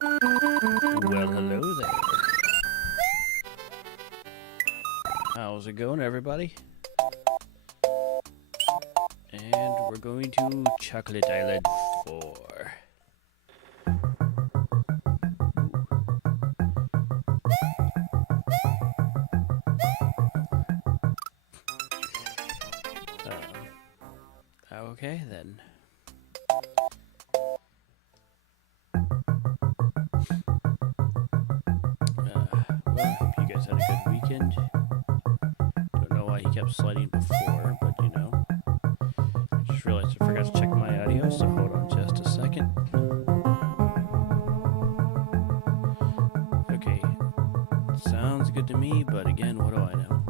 Well, hello there. How's it going, everybody? And we're going to Chocolate Island 4. Okay, then. Well, I hope you guys had a good weekend. Don't know why he kept sliding before, but you know. I just realized I forgot to check my audio, so hold on just a second. Okay, sounds good to me, but again, what do I know?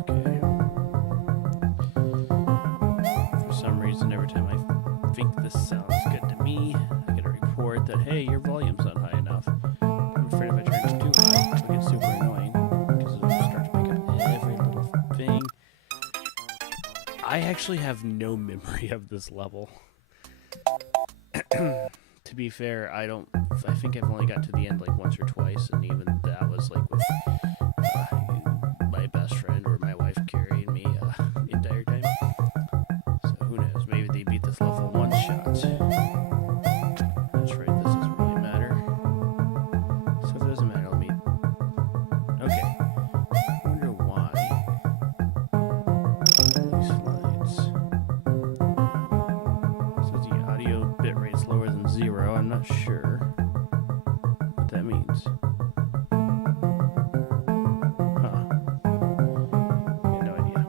Okay. For some reason, every time I think this sounds good to me, I get a report that, hey, your volume's not high enough. I'm afraid if I turn it too high, it'll get super annoying, because it'll start to pick up every little thing. I actually have no memory of this level. To be fair, I think I've only got to the end like once or twice, and even that was like with my best friend or my wife carrying me the entire time. So who knows? Maybe they beat this level one shot. That's right, this doesn't really matter. So if it doesn't matter, let me... Okay. I wonder why. These slides. Says the audio bitrate is lower than 0. I'm not sure what that means. Huh. I have no idea.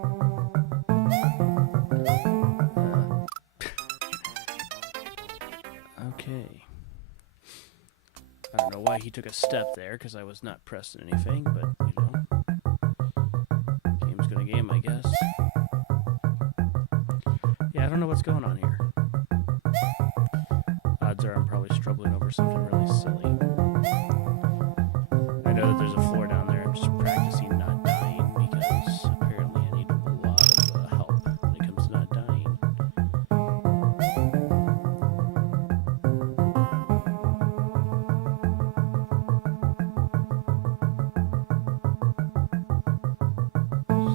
Okay. I don't know why he took a step there, because I was not pressing anything, but, you know. Game's gonna game, I guess. Yeah, I don't know what's going on here. Odds are I'm probably struggling over something really silly. I know that there's a floor down there. I'm just practicing not dying, because apparently I need a lot of help when it comes to not dying.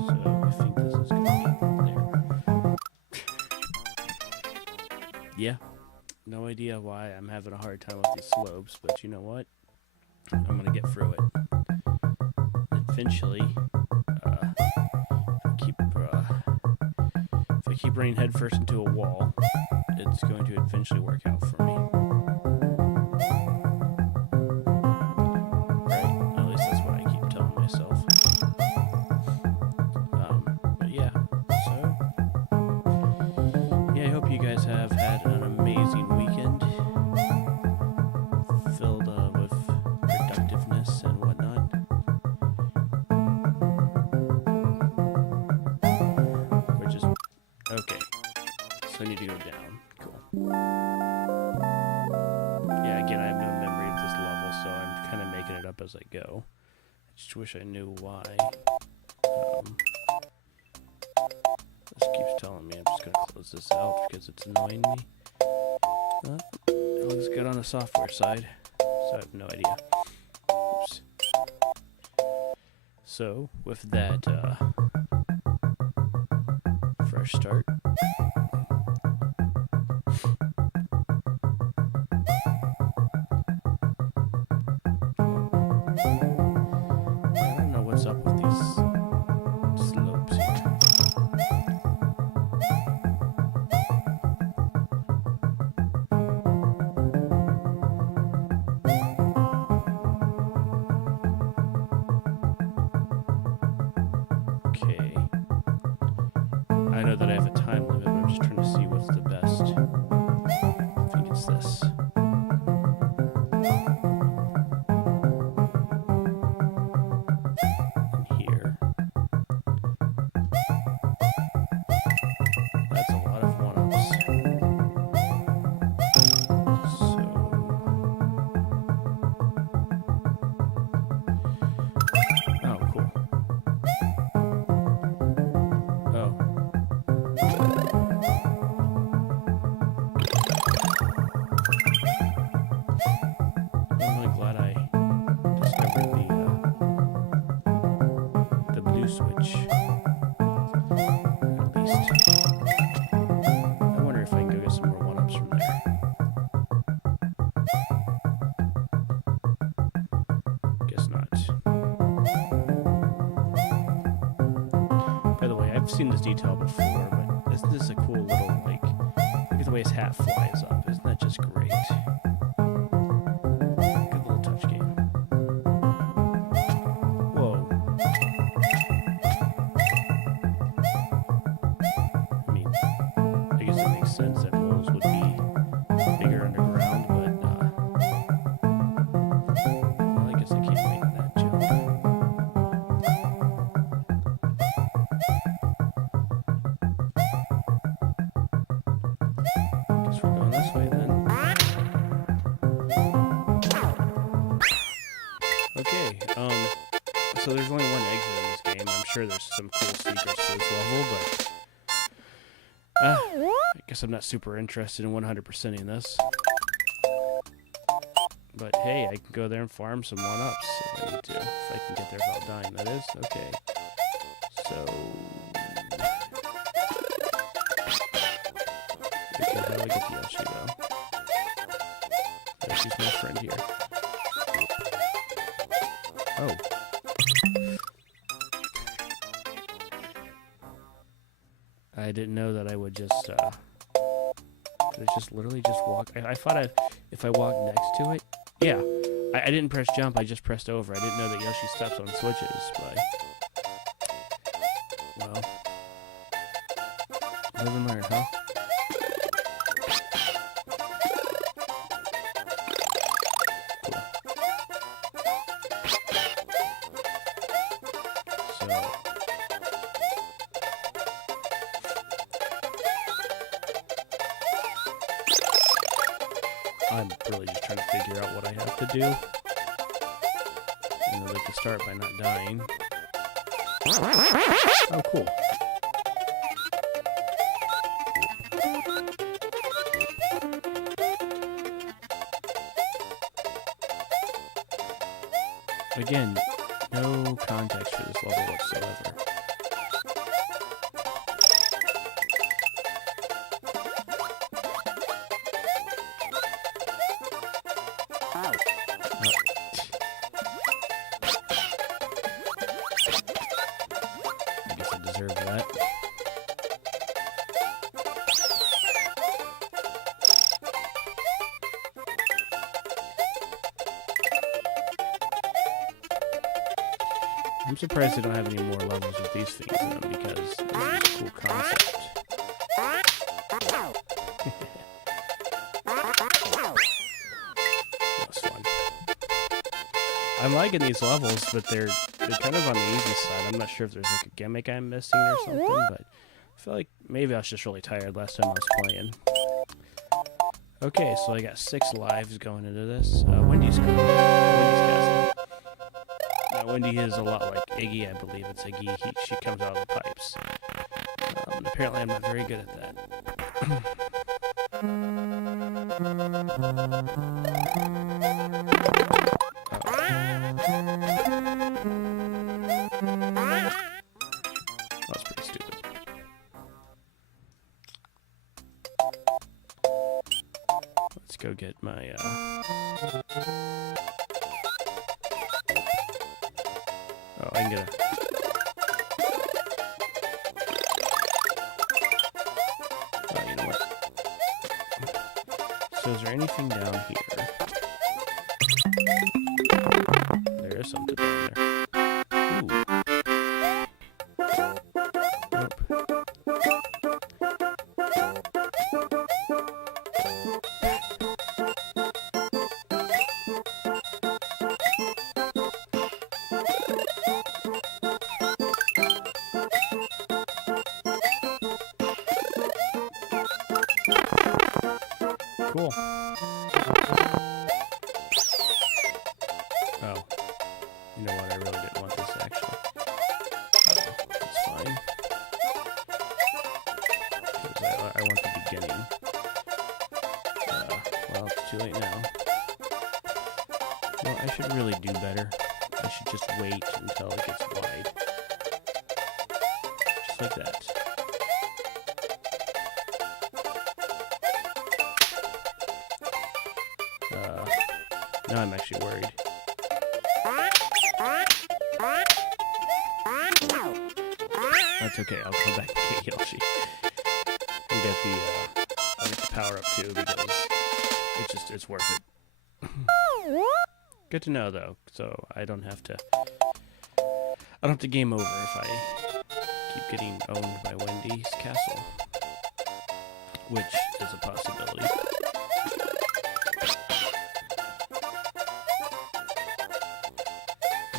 So I think this is gonna be there. Yeah. No idea why I'm having a hard time with these slopes, but you know what? I'm gonna get through it. Eventually, if I keep running headfirst into a wall, it's going to eventually work out for me. Right? At least that's what I keep telling myself. But yeah, so yeah, I hope you guys have had an amazing weekend, filled with productiveness and whatnot. We're just okay. So I need to go down. Cool. Yeah, again, I have no memory of this level, so I'm kind of making it up as I go. I just wish I knew why. This keeps telling me I'm just gonna close this out because it's annoying me. It looks good on the software side, so I have no idea. Oops. So, with that, fresh start. I don't know what's up with these slopes here. Okay. I know that I have a time limit, but I'm just trying to see what's the best. I think it's this. And here. That's a lot of one-ups. So... Oh, cool. Oh. switch. At least. I wonder if I can go get some more one-ups from there. Guess not. By the way, I've seen this detail before, but this is a cool little, like, look at the way his hat flies up. Isn't that just great? Good little touch game. Whoa. I mean, I guess it makes sense that moles would be bigger underground, but, well, I guess I can't make that jump. Guess we're going this way then. Okay, so there's only one exit in this game. I'm sure there's some cool secrets to this level, but I guess I'm not super interested in 100%ing this. But hey, I can go there and farm some one-ups if I need to. If I can get there without dying, that is. Okay. So... okay, how do I get the Yoshi, though? Yoshi's my friend here. Oh. I didn't know that I would just, could I just literally just walk? I thought if I walked next to it, yeah. I didn't press jump, I just pressed over. I didn't know that Yoshi steps on switches, but, well, live and learn, huh? Cool. So, I'm really just trying to figure out what I have to do in order to start by not dying. Oh, cool. Again, no context for this level whatsoever. I guess I deserve that. I'm surprised they don't have any more levels with these things in them because this is a cool concept. That's fun. I'm liking these levels, but they're kind of on the easy side. I'm not sure if there's like a gimmick I'm missing or something, but I feel like maybe I was just really tired last time I was playing. Okay, so I got 6 lives going into this. Wendy's castle. Now, Wendy is a lot like Iggy, I believe it's Iggy. She comes out of the pipes. Apparently I'm not very good at that. That's pretty stupid. Let's go get my, oh, I can get a... oh, you know what? So is there anything down here? There is something down there. Ooh. Nope. Cool. Oh. You know what? I really didn't want this, actually. That's fine. Because I want the beginning. Well, it's too late now. Well, I should really do better. I should just wait until it gets wide. just like that. Now I'm actually worried. That's okay, I'll come back and get Yoshi. And get the power up too, because it's worth it. Good to know though, so I don't have to game over if I keep getting owned by Wendy's castle, which is a possibility.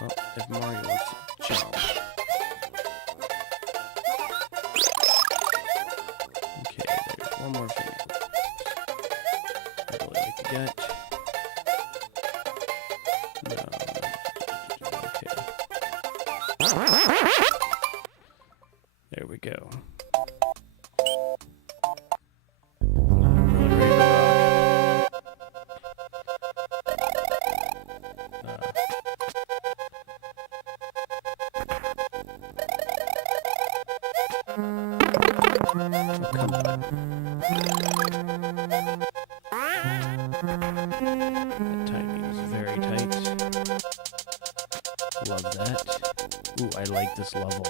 Well, if Mario wants to jump. Okay, there's one more thing I'd really like to get. No. Okay. There we go. Really ready to rock. Oh, come on. That timing is very tight. Love that. Ooh, I like this level.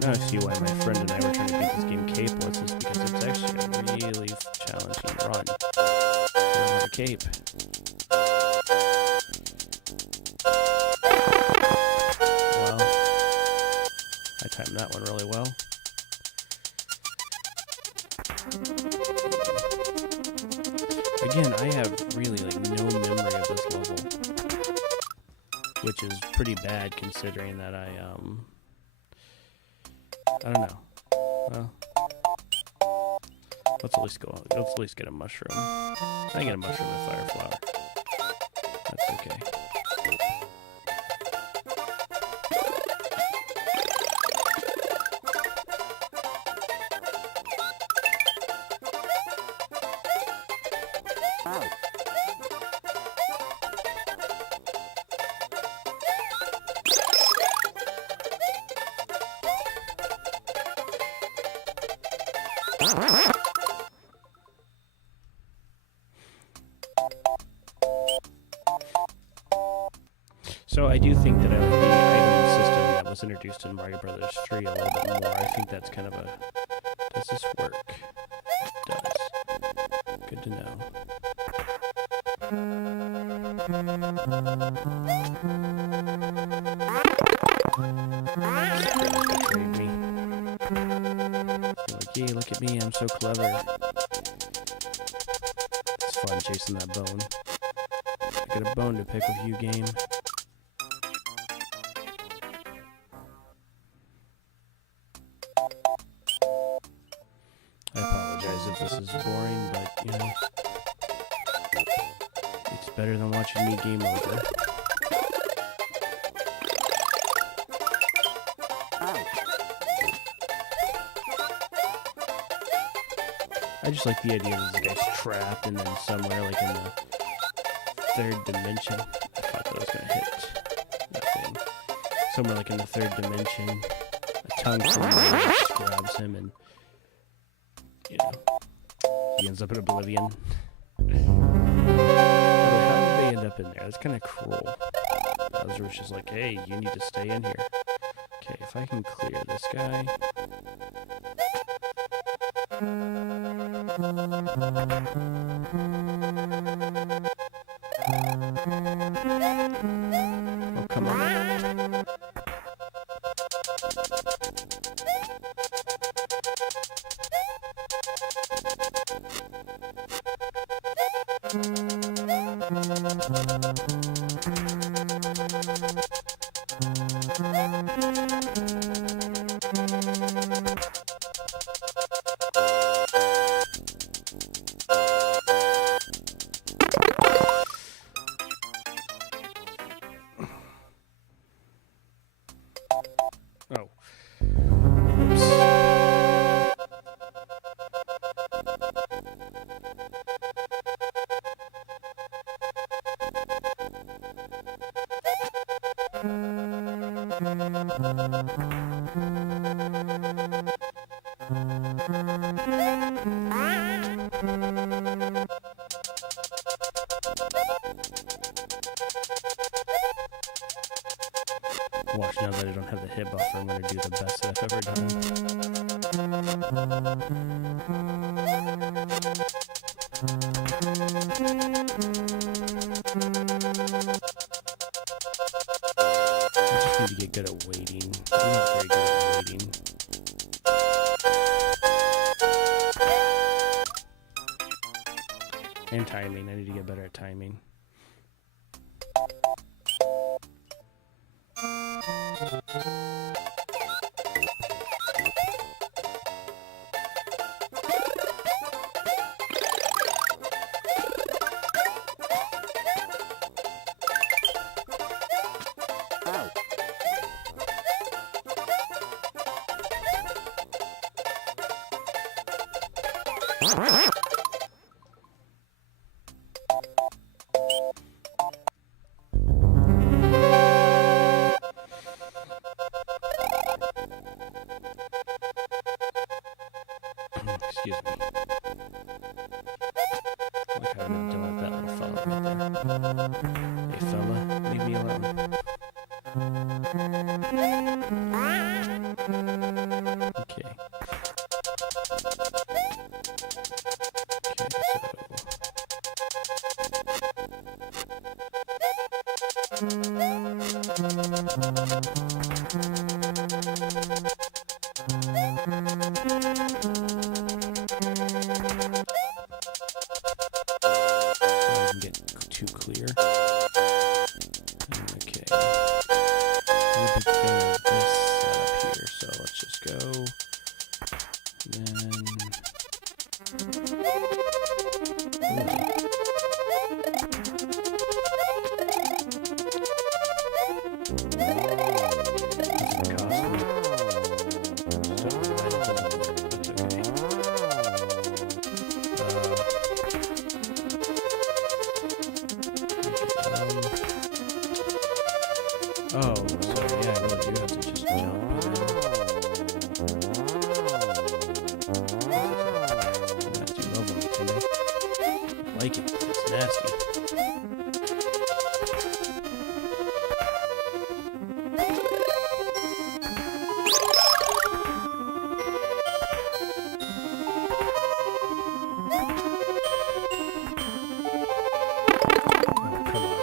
Now I see why my friend and I were trying to beat this game capeless, is because it's actually a really challenging run. I don't have a cape. Well, I timed that one really well. Again, I have really no memory of this level, which is pretty bad considering that I don't know. Well, let's at least go. Let's at least get a mushroom. I can get a mushroom and fire flower. That's okay. So I do think that I like the item system that was introduced in Mario Brothers 3 a little bit more. I think that's kind of a... Does this work? It does. Good to know. Betrayed me. Like, yay, look at me, I'm so clever. It's fun chasing that bone. I got a bone to pick with you, game. I apologize if this is boring, but, you know, it's better than watching me game over. I just like the idea that this guy's trapped and then somewhere like in the third dimension. I thought that was going to hit that thing. Somewhere like in the third dimension, a tongue from the just grabs him and, you know, he ends up in oblivion. How did they end up in there? That's kind of cruel. Bowser was just like, hey, you need to stay in here. Okay, if I can clear this guy. Oh, come on. Oh. Oops. Watch, now that I don't have the hit buffer, I'm going to do the best that I've ever done. I just need to get good at waiting. I'm not very good at waiting. And timing. I need to get better at timing. Excuse me. Look how I'm gonna let that little fella right there. Hey fella, leave me alone. Okay. Too clear. Okay. I'm a big fan of this setup here, so let's just go. And then. Oh, so yeah, I really do have to just jump. Nasty level, Nintendo. I like it. It's nasty. Oh, come on.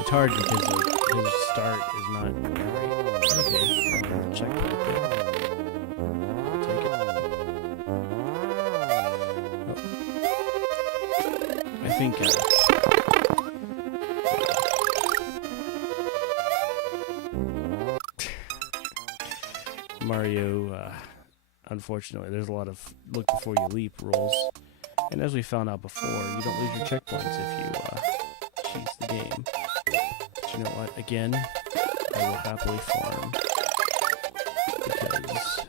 It's hard because his start is not great. Okay, check it. Take it. Oh. I think Mario, unfortunately, there's a lot of look before you leap rules. And as we found out before, you don't lose your checkpoints if you cheese the game. But you know what? Again, I will happily farm. Because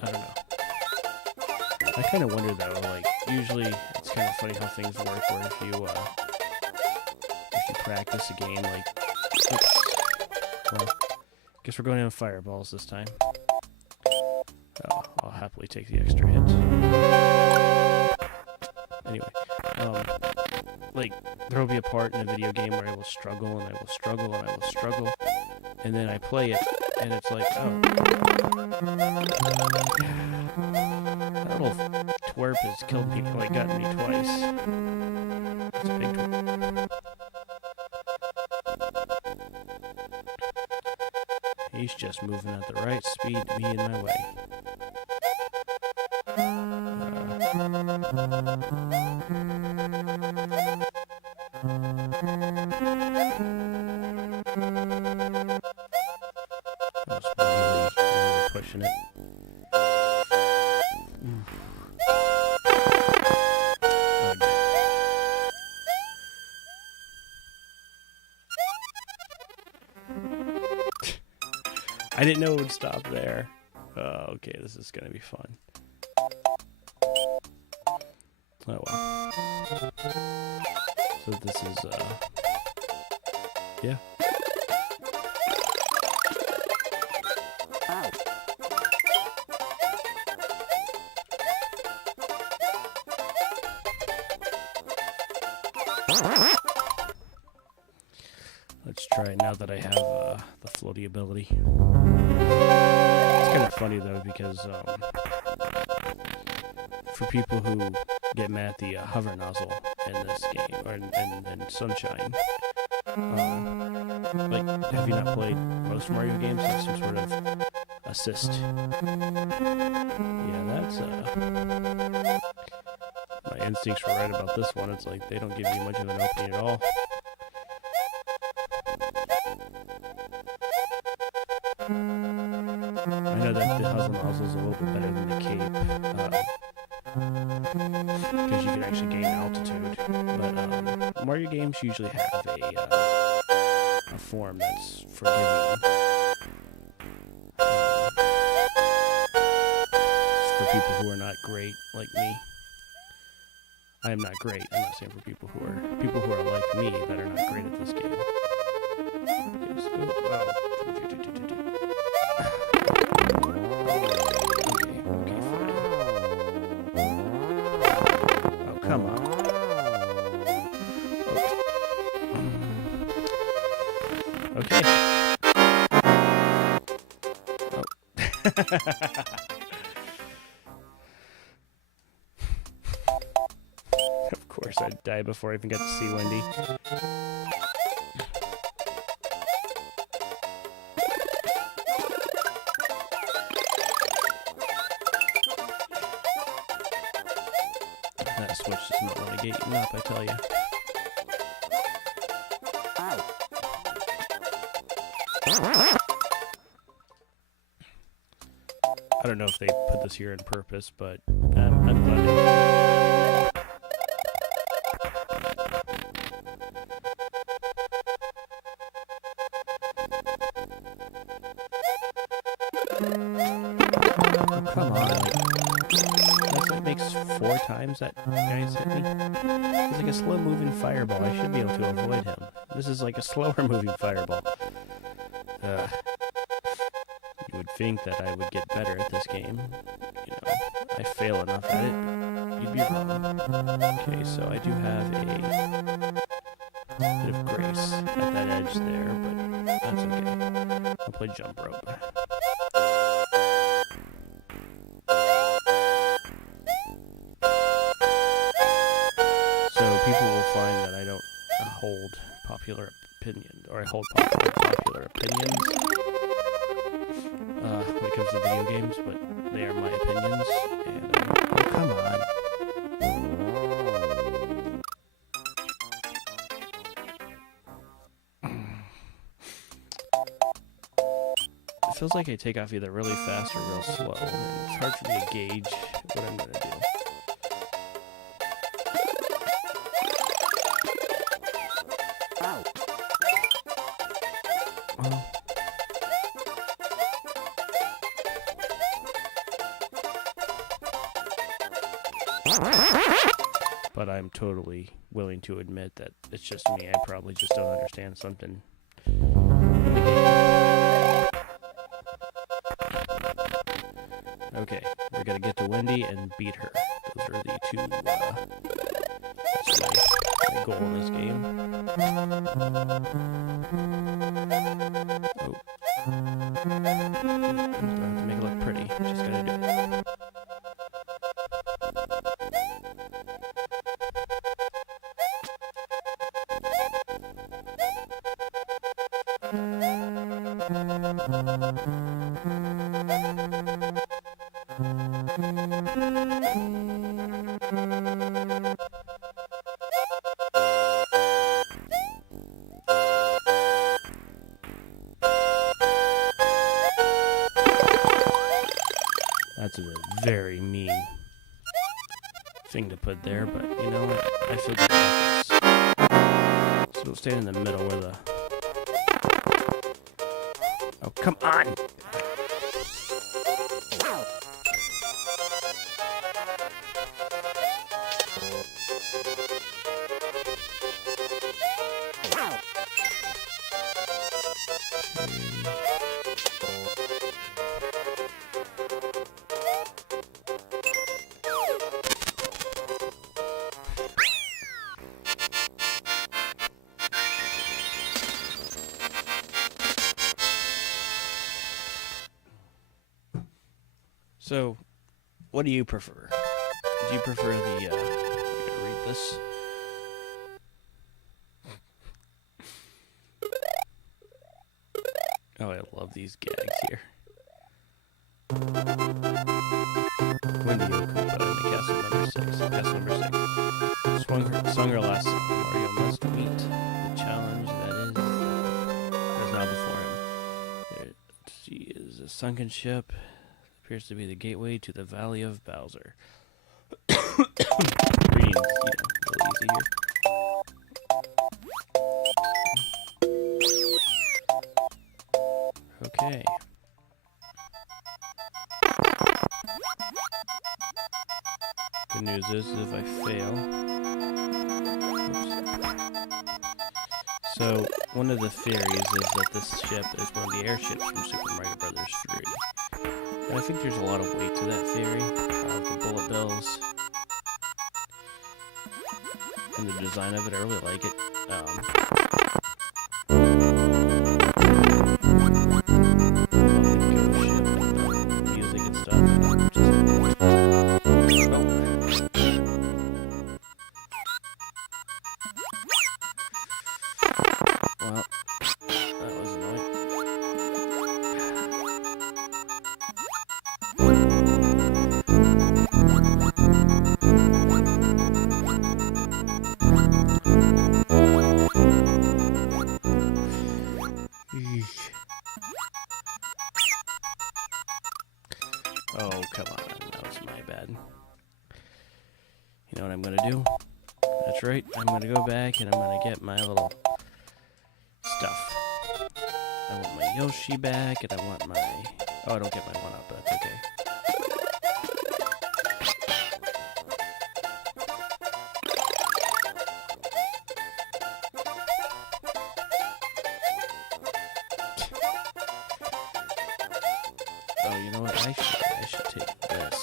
I don't know. I kind of wonder though, like, usually it's kind of funny how things work where if you practice a game, like, oops, well, guess we're going in fireballs this time. Oh, I'll happily take the extra hits. Anyway, like, there will be a part in a video game where I will struggle, and I will struggle, and I will struggle, and then I play it, and it's like, oh. That little twerp has killed me, like, gotten me twice. It's a big twerp. He's just moving at the right speed to be in my way. I was really pushing it. I didn't know it would stop there. Oh, okay, this is gonna be fun. Oh well. So this is, yeah. Let's try it now that I have the floaty ability. It's kind of funny though because for people who get mad at the hover nozzle in this game, or in Sunshine, like, have you not played most Mario games? Have some sort of assist. Yeah, that's my instincts were right about this one. It's like they don't give you much of an opening at all. I know that the Hustle Nozzle is a little bit better than the Cape, because you can actually gain altitude. But Mario games usually have a form that's forgiving. For people who are not great like me. I am not great. I'm not saying for people who are like me that are not great at this game. Because, okay, fine. Oh, come on. Okay. Oh. Of course, I'd die before I even got to see Wendy. That switch does not want to get eaten up, I tell you. I don't know if they put this here on purpose, but I'm glad they did. Oh, come on. That's like makes 4 times that guy's hit me. It's like a slow-moving fireball. I should be able to avoid him. This is like a slower-moving fireball. You would think that I would get better at this game. You know, I fail enough at it. You'd be wrong. Okay, so I do have a bit of grace at that edge there, but that's okay. I'll play jump rope. People will find that I don't hold popular opinion, or I hold popular opinions when it comes to video games, but they are my opinions, and oh, come on. It feels like I take off either really fast or real slow, and it's hard for me to gauge what I'm going to do. But I'm totally willing to admit that it's just me. I probably just don't understand something in the game. Okay, we're gonna get to Wendy and beat her. Those are the 2, that's my goal in this game. Oh. Don't have to make it look pretty, just gotta do it. That's a very mean thing to put there, but you know what? I feel good about this. So we'll stay in the middle where the... Oh, come on! So, what do you prefer? Do you prefer the, I gotta read this. Oh, I love these gags here. Wendy Okuba in the castle number 6. Castle number 6. Sung her last song. Mario must meet the challenge that is now before him. She is a sunken ship. Appears to be the gateway to the Valley of Bowser. Reading's, a little easy here. Okay. Good news is if I fail. Oops. So, one of the theories is that this ship is one of the airships from Super Mario Bros. 3. And I think there's a lot of weight to that theory. The bullet bills. And the design of it, I really like it. Music and stuff. Well, that was annoying. Oh, come on. That was my bad. You know what I'm gonna do? That's right. I'm gonna go back and I'm gonna get my little stuff. I want my Yoshi back and I want my... Oh, I don't get my 1-up, but that's okay. Oh, you know what? I should take this.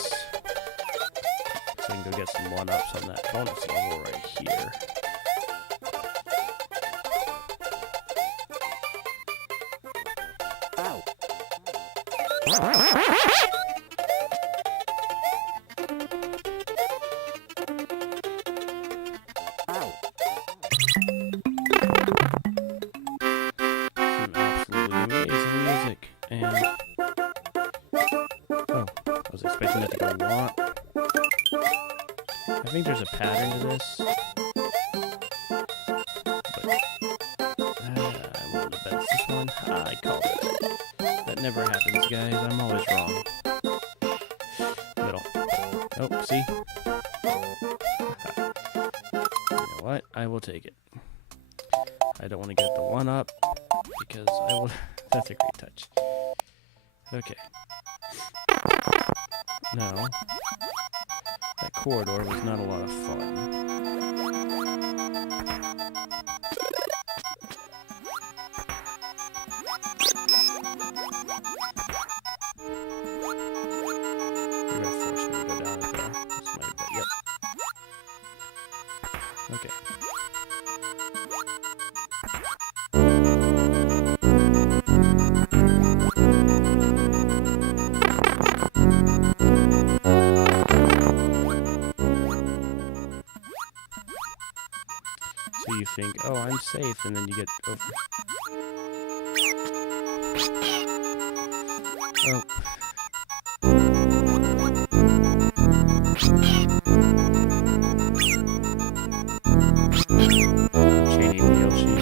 So I can go get some 1-ups on that bonus level right here. Ow. Ow. Some absolutely amazing music. And... Oh, I was expecting it to go want. I think there's a pattern to this. But I wanted to bet it's this one. I called it. That never happens, guys. I'm always wrong. Middle. Oh, see? You know what? I will take it. I don't want to get the 1-up because I will... That's a great touch. Okay. No. That corridor was not a lot of fun. You're gonna force me to go down it though. That's my bet. Yep. Okay. So you think, oh, I'm safe, and then you get over. Oh. Chaining the Yoshi.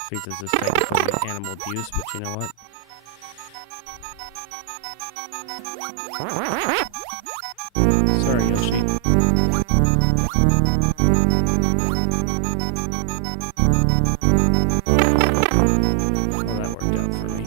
I think this is technically animal abuse, but you know what? Sorry, Yoshi. Well, that worked out for me.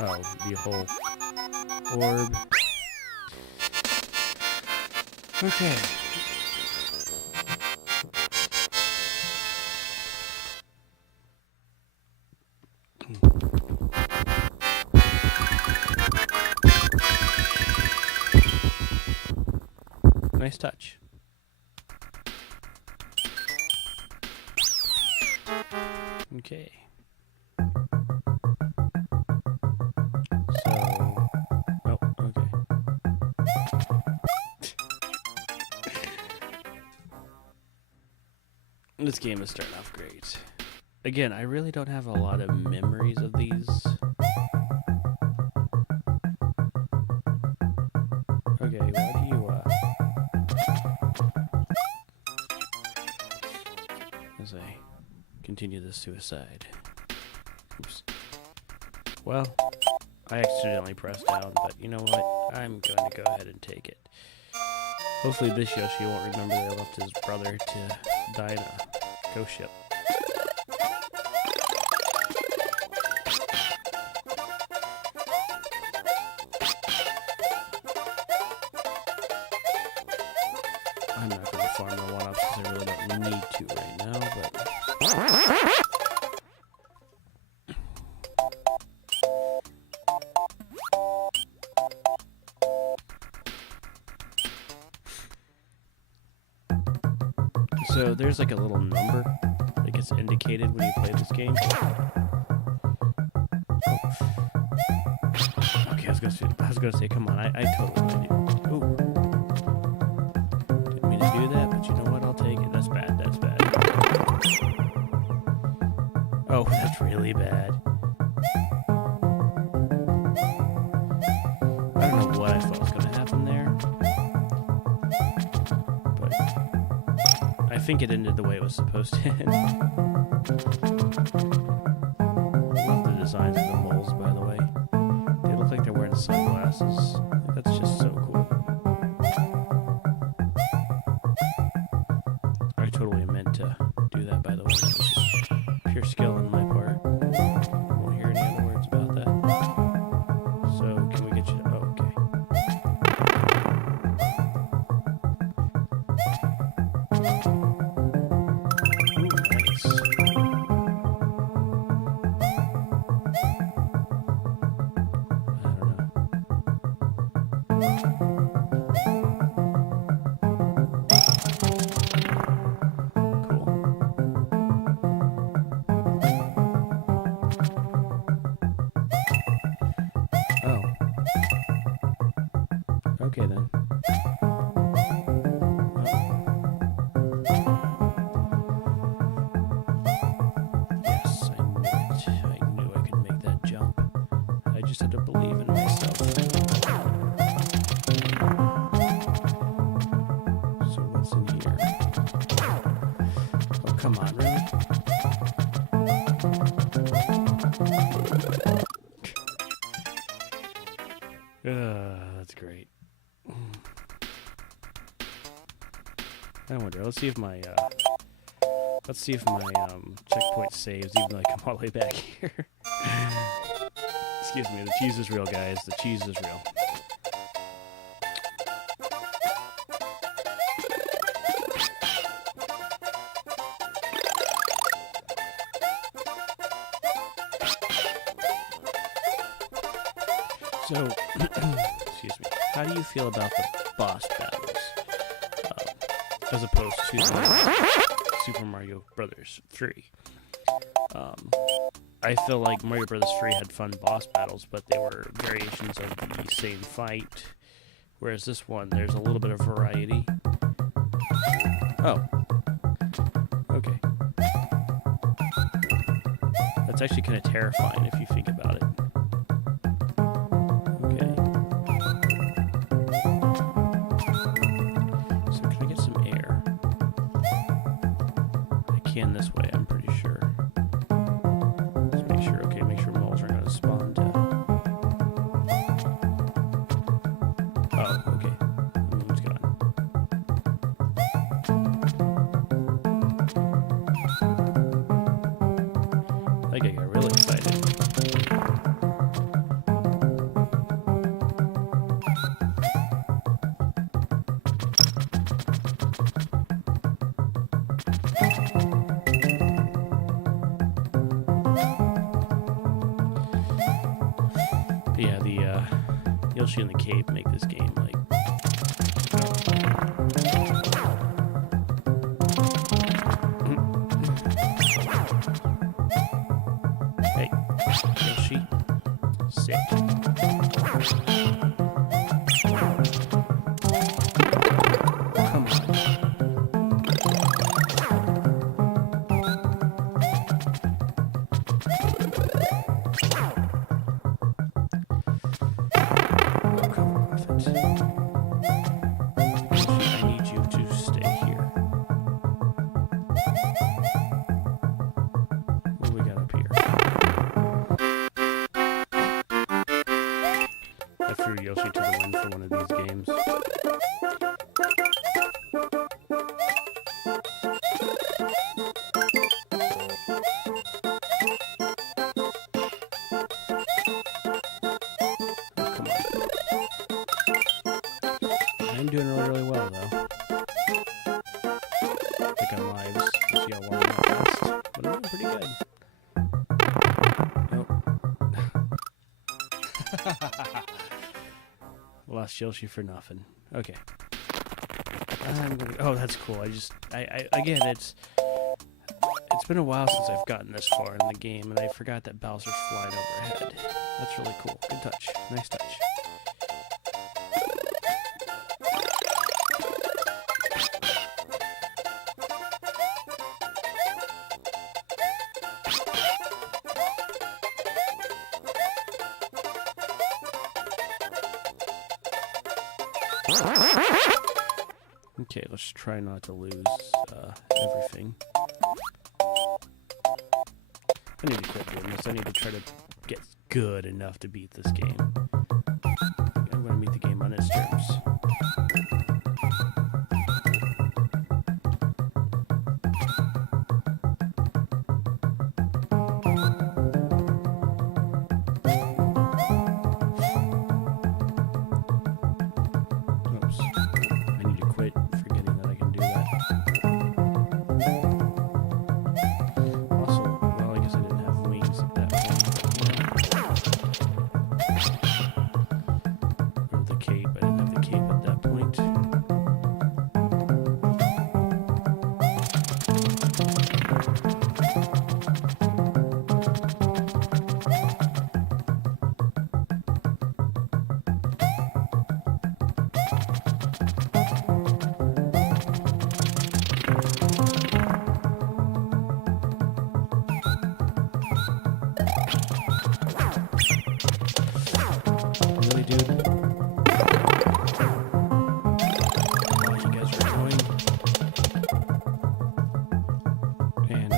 Oh, the whole orb. Okay. Nice touch. Okay. So, oh, okay. This game is starting off great. Again, I really don't have a lot of memories of these. Okay, why do you, as I continue the suicide. Oops. Well, I accidentally pressed down, but you know what? I'm going to go ahead and take it. Hopefully this Yoshi won't remember that I left his brother to die in a ghost ship. I'm not going to farm the one-ups because I really don't need to right now, but... So there's like a little number that gets indicated when you play this game. Okay, I was gonna say, come on, I totally did. Ooh. Didn't mean to do that, but you know what? I'll take it. That's bad. That's bad. Oh, that's really bad. I don't know what I thought was gonna happen there, but I think it ended the way it was supposed to end. Love the designs of the moles, by the way. They look like they're wearing sunglasses. That's just so cool. I totally meant to do that, by the way. That was just pure skill on my part. I won't hear any other words about that. So, can we get you to... Oh, okay. Ooh, nice. I don't know. Oh. Okay then. Yes, I knew it. I knew I could make that jump. I just had to believe in myself. So what's in here? Oh, come on, really? That's great. I wonder. Let's see if my checkpoint saves, even though I come all the way back here. Excuse me. The cheese is real, guys. The cheese is real. So, excuse me. How do you feel about the boss battles, as opposed to Super Mario Brothers 3? I feel like Mario Brothers 3 had fun boss battles, but they were variations of the same fight, whereas this one, there's a little bit of variety. Oh. Okay. That's actually kind of terrifying if you think about it. Okay. So can I get some air? I can this way, I'm pretty sure. Just make sure, okay, make sure moles are going to spawn to... Oh, okay. What's going on? I think I got really excited. Yeah, the Yoshi and the cape make this game like. Hey, Yoshi, sit. Come on. Come off it. Yoshi, I need you to stay here. What do we got up here? I threw Yoshi to the wind for one of these games. I'm doing really well, though. I think on lives. We'll see how long that lasts. But I'm doing pretty good. Nope. Lost Yoshi for nothing. Okay. Oh, that's cool. Again, it's been a while since I've gotten this far in the game, and I forgot that Bowser's flying overhead. That's really cool. Good touch. Nice touch. Okay, let's try not to lose everything. I need to quit doing this. I need to try to get good enough to beat this game. I'm going to beat the game on its terms.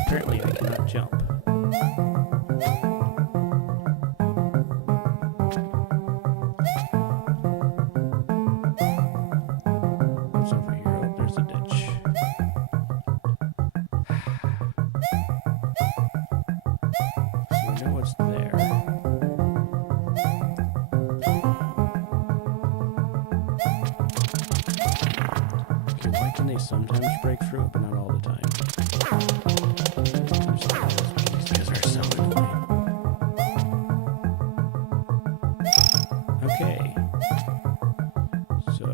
Apparently I cannot jump. What's over here? Oh, there's a ditch. So we know what's there. Okay, why can they sometimes break through it, but not all the time? Okay. So,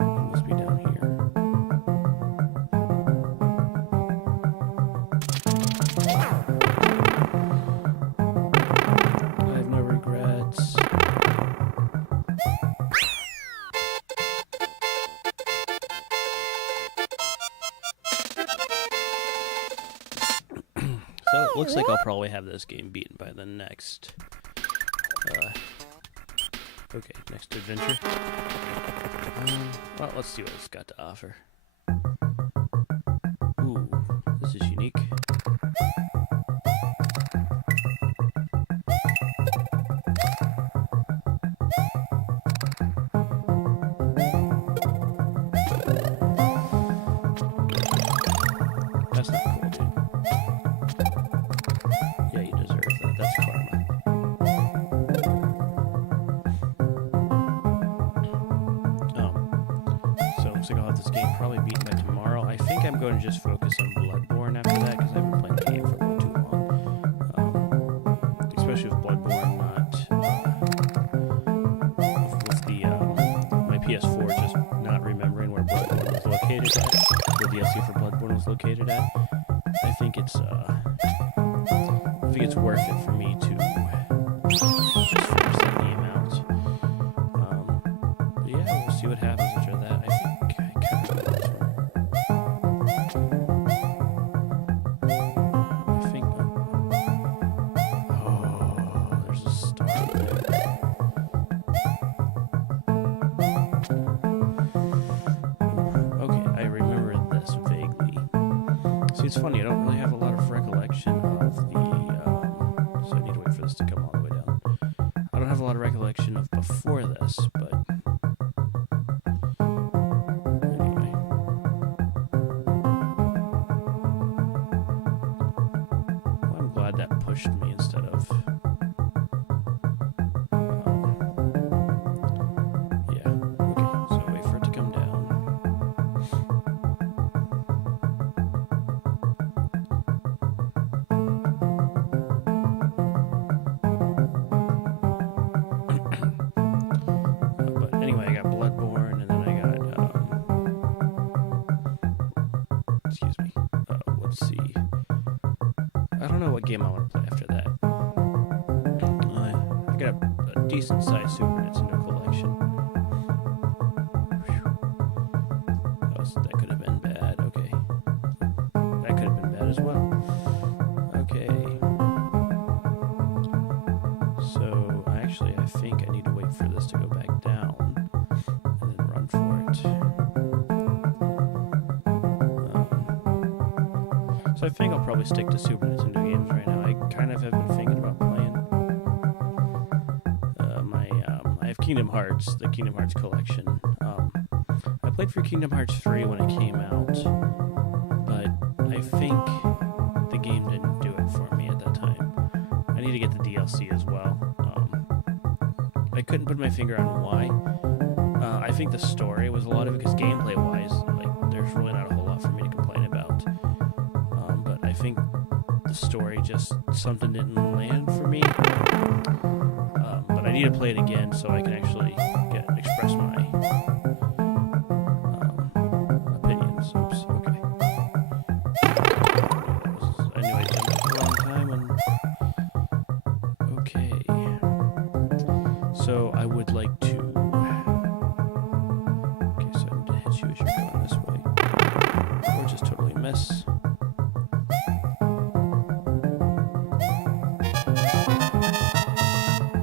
it must be down here. I have no regrets. So, it looks like I'll probably have this game beaten by the next... Okay, next adventure. Well, let's see what it's got to offer. Ooh, this is unique. That's not cool, dude. Yeah, you deserve that. That's karma. Looks like I'll have this game probably beaten by tomorrow. I think I'm going to just focus on Bloodborne after that because I've been playing the game for too long. Especially with Bloodborne not the DLC for Bloodborne was located at. I think it's worth it for me to just finish that game out. But yeah, we'll see what happens after that. I think I kind of know this one. I think. Oh, there's a star there. Okay, I remember this vaguely. See, it's funny. I don't really have a lot of recollection of the. So I need to wait for this to come all the way down. I don't have a lot of recollection of before this, but anyway. Well, I'm glad that pushed me instead of. Yeah. Okay. So wait for it to come down. But anyway, I got Bloodborne, and then I got, excuse me, let's see. I don't know what game I want to play after that. I got a decent-sized Super Nintendo collection. Whew. That could have been bad. Okay. That could have been bad as well. Okay. So, actually, I think I need to wait for this to go back down and then run for it. So I think I'll probably stick to Super Nintendo games right now. I kind of have been thinking about playing I have Kingdom Hearts, the Kingdom Hearts collection. I played for Kingdom Hearts 3 when it came out, but I think the game didn't do it for me at that time. I need to get the DLC as well. I couldn't put my finger on why. I think the story was a lot of it, because gameplay-wise, like, there's really not a whole lot for me to complain about. But I think the story just, something didn't land for me. But I need to play it again so I can actually express my opinions. Oops, okay. I knew I did it for a long time, and okay. So I would like to. Okay, so I need to hit you as you're going this way, or just totally miss.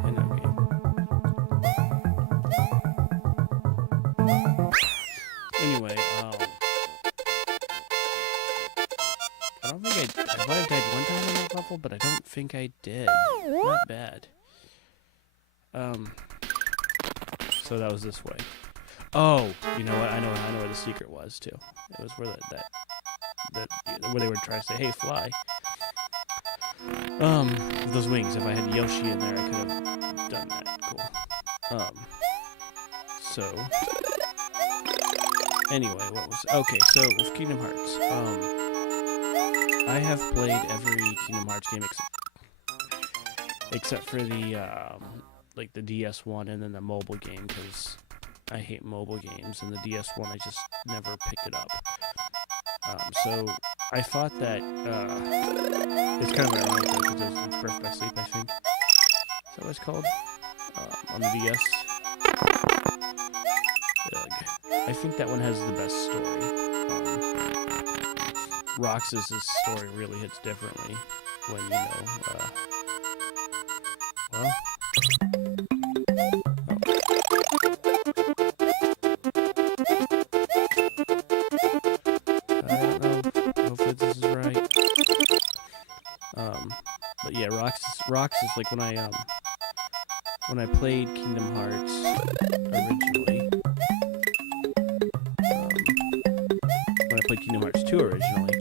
I know game. Anyway, I don't think I might have died one time in that level, but I don't think I did. Not bad. So that was this way. Oh, you know what? I know where the secret was too. It was where where they were trying to say, "Hey, fly." With those wings. If I had Yoshi in there, I could have done that. Cool. So anyway, what was okay? So with Kingdom Hearts, I have played every Kingdom Hearts game except for the like the DS one and then the mobile game, because I hate mobile games, and the DS one I just never picked it up. So I thought that it's kind of ironic because it's Birth by Sleep, I think. Is that what it's called? On the DS. I think that one has the best story. Roxas' story really hits differently when, you know, well... I don't know. Hopefully this is right. But yeah, Roxas, like when I played Kingdom Hearts originally, when I played Kingdom Hearts 2 originally,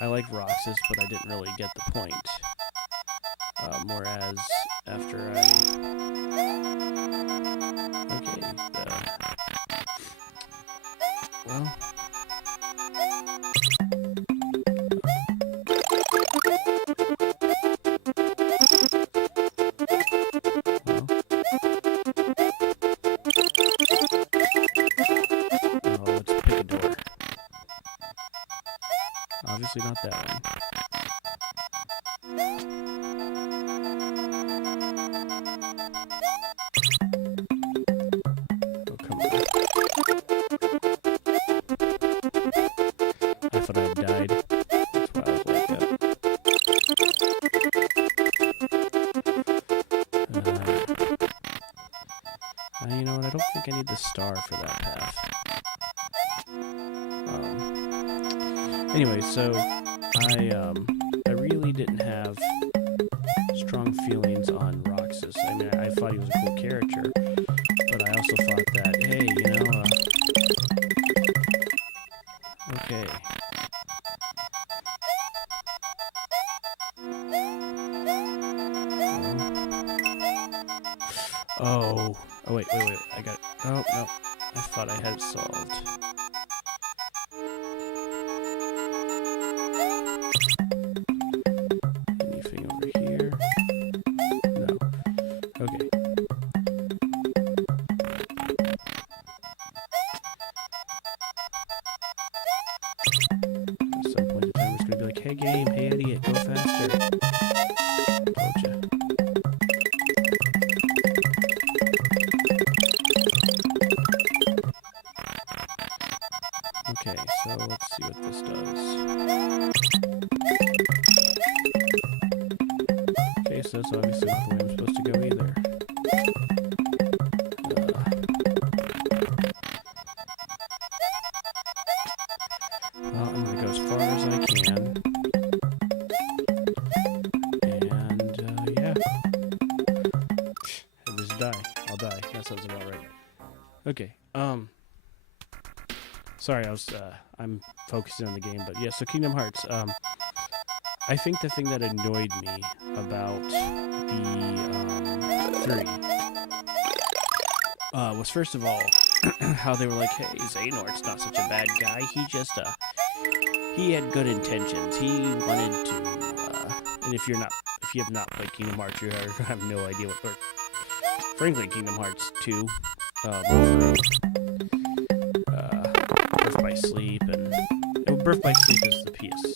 I liked Roxas, but I didn't really get the point. Whereas after well... Oh, let's pick a obviously not that one. Oh, come on. I thought I had died. That's why I was like that. You know what? I don't think I need the star for that path. Anyway, so I really didn't have strong feelings on Roxas. I mean, I thought he was a cool character, but I also thought that, hey, you know, okay. Oh, wait, I got it. Oh, no, I thought I had it solved. Anything over here? No. Okay. At some point in time, it's gonna be like, hey game, hey idiot, go faster. Told ya. Okay, so let's see what this does. Okay, so that's obviously not the way I'm supposed to go either. Well, I'm gonna go as far as I can. And, yeah. I'll just die. I'll die. That sounds about right. Okay, sorry, I'm focusing on the game, but yeah, so Kingdom Hearts, I think the thing that annoyed me about the, 3, was first of all, how they were like, hey, Xehanort's not such a bad guy, he had good intentions, he wanted to, and if you have not played Kingdom Hearts, you have no idea what, or, frankly, Kingdom Hearts 2, Birth by Sleep, and Birth by Sleep is the PS.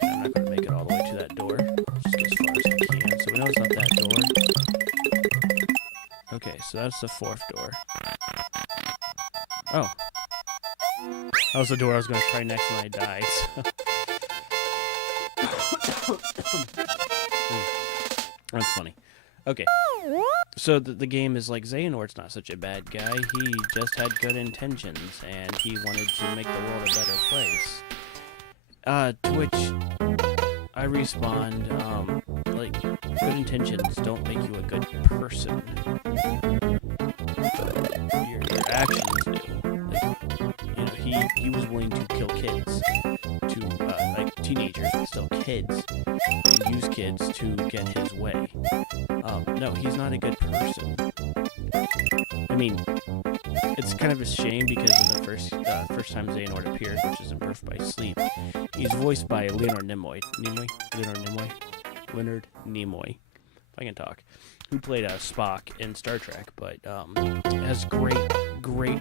And I'm not going to make it all the way to that door. I'll just go as far as I can. So we know it's not that door. Okay, so that's the 4th door. Oh. That was the door I was going to try next when I died. That's funny. Okay. So the game is like, Xehanort's not such a bad guy, he just had good intentions, and he wanted to make the world a better place. To which I respond, like, good intentions don't make you a good person. Your actions do. Like, you know, he was willing to kill kids, like teenagers, but still kids, and use kids to get his way. No, he's not a good person. I mean, it's kind of a shame because in the first time Xehanort appeared, which is in Birth by Sleep, he's voiced by Leonard Nimoy. Leonard Nimoy, if I can talk, who played Spock in Star Trek, but has great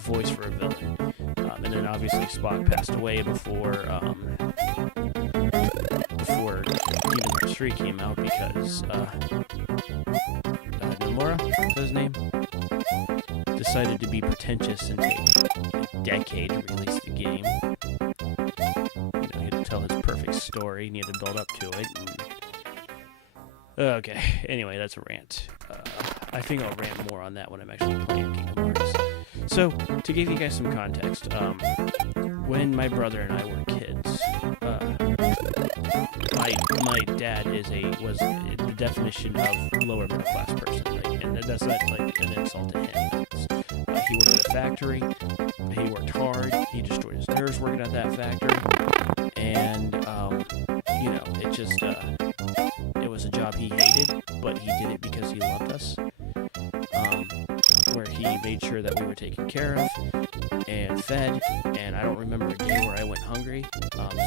voice for a villain. And then obviously Spock passed away before Kingdom Hearts 3 came out because Nomura, is that his name? Decided to be pretentious and take a decade to release the game. You know, he had to tell his perfect story, and he had to build up to it. Okay, anyway, that's a rant. I think I'll rant more on that when I'm actually playing Kingdom Hearts. So, to give you guys some context, when my brother and I were kids, my dad was the definition of lower middle class person, like, and that's not like an insult to him. He worked at a factory, he worked hard, he destroyed his nerves working at that factory, and you know, it just it was a job he hated, but he did it because he loved us. Where he made sure that we were taken care of and fed, and I don't remember a day where I went hungry.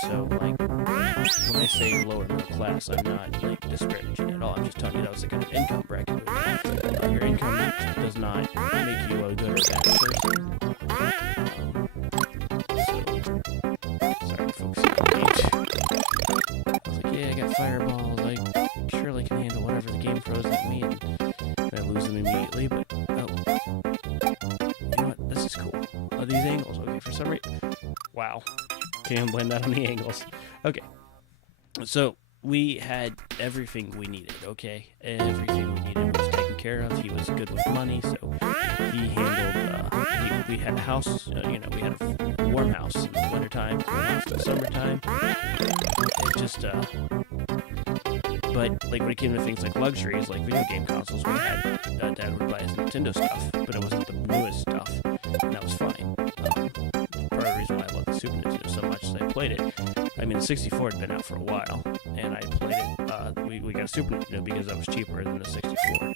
So, like, when I say lower middle class, I'm not, like, disparaging at all. I'm just telling you that was the kind of income bracket. Your income does not make you a good or bad person. So, sorry, folks. lose them immediately, but oh, you know what? This is cool. Oh, these angles. Okay, for some reason, wow, can't even blame that on the angles. Okay, so we had everything we needed. Okay, everything we needed was taken care of. He was good with money, so he handled. We had a house. We had a warm house in the wintertime, cool house in the summertime. It just But like when it came to things like luxuries, like video game consoles, we had Dad would buy us Nintendo stuff, but it wasn't the newest stuff, and that was fine. Part of the reason why I loved the Super Nintendo so much is I played it. I mean, the 64 had been out for a while, and I played it. We got a Super Nintendo because that was cheaper than the 64,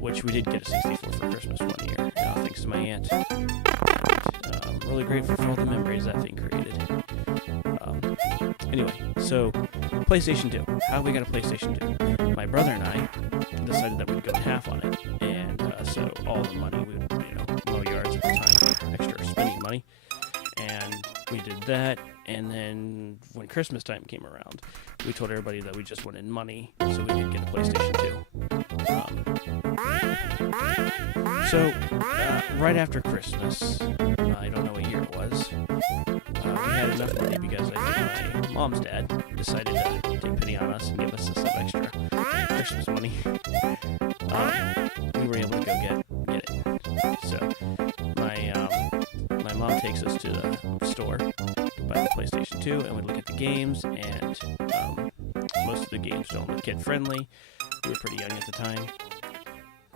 which we did get a 64 for Christmas one year, thanks to my aunt. I'm really grateful for all the memories that thing created. Anyway, so PlayStation 2. How we got a PlayStation 2? My brother and I decided that we'd go half on it, and so all the money we would, mow yards at the time for extra spending money, and we did that. And then when Christmas time came around, we told everybody that we just wanted money so we could get a PlayStation 2. So right after Christmas, I don't know what year it was. We had enough money because I think my mom's dad decided to take pity on us and give us some extra Christmas money. We were able to go get it. So my mom takes us to the store to buy the PlayStation 2, and we look at the games, and most of the games don't look kid friendly. We were pretty young at the time.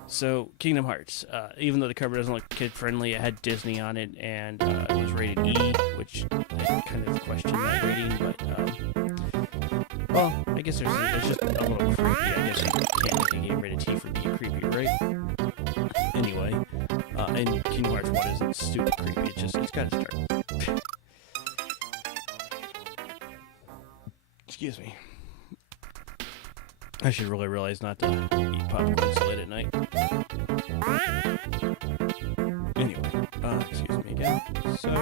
So, Kingdom Hearts, even though the cover doesn't look kid-friendly, it had Disney on it, and it was rated E, which I kind of question that rating, but, well, I guess it's just a little creepy. I guess you can't make a game rated T for being creepy, right? Anyway, and Kingdom Hearts 1 isn't stupid creepy, it's gotta start. Excuse me. I should really realize not to eat popcorn so late at night. Anyway, excuse me again. So, we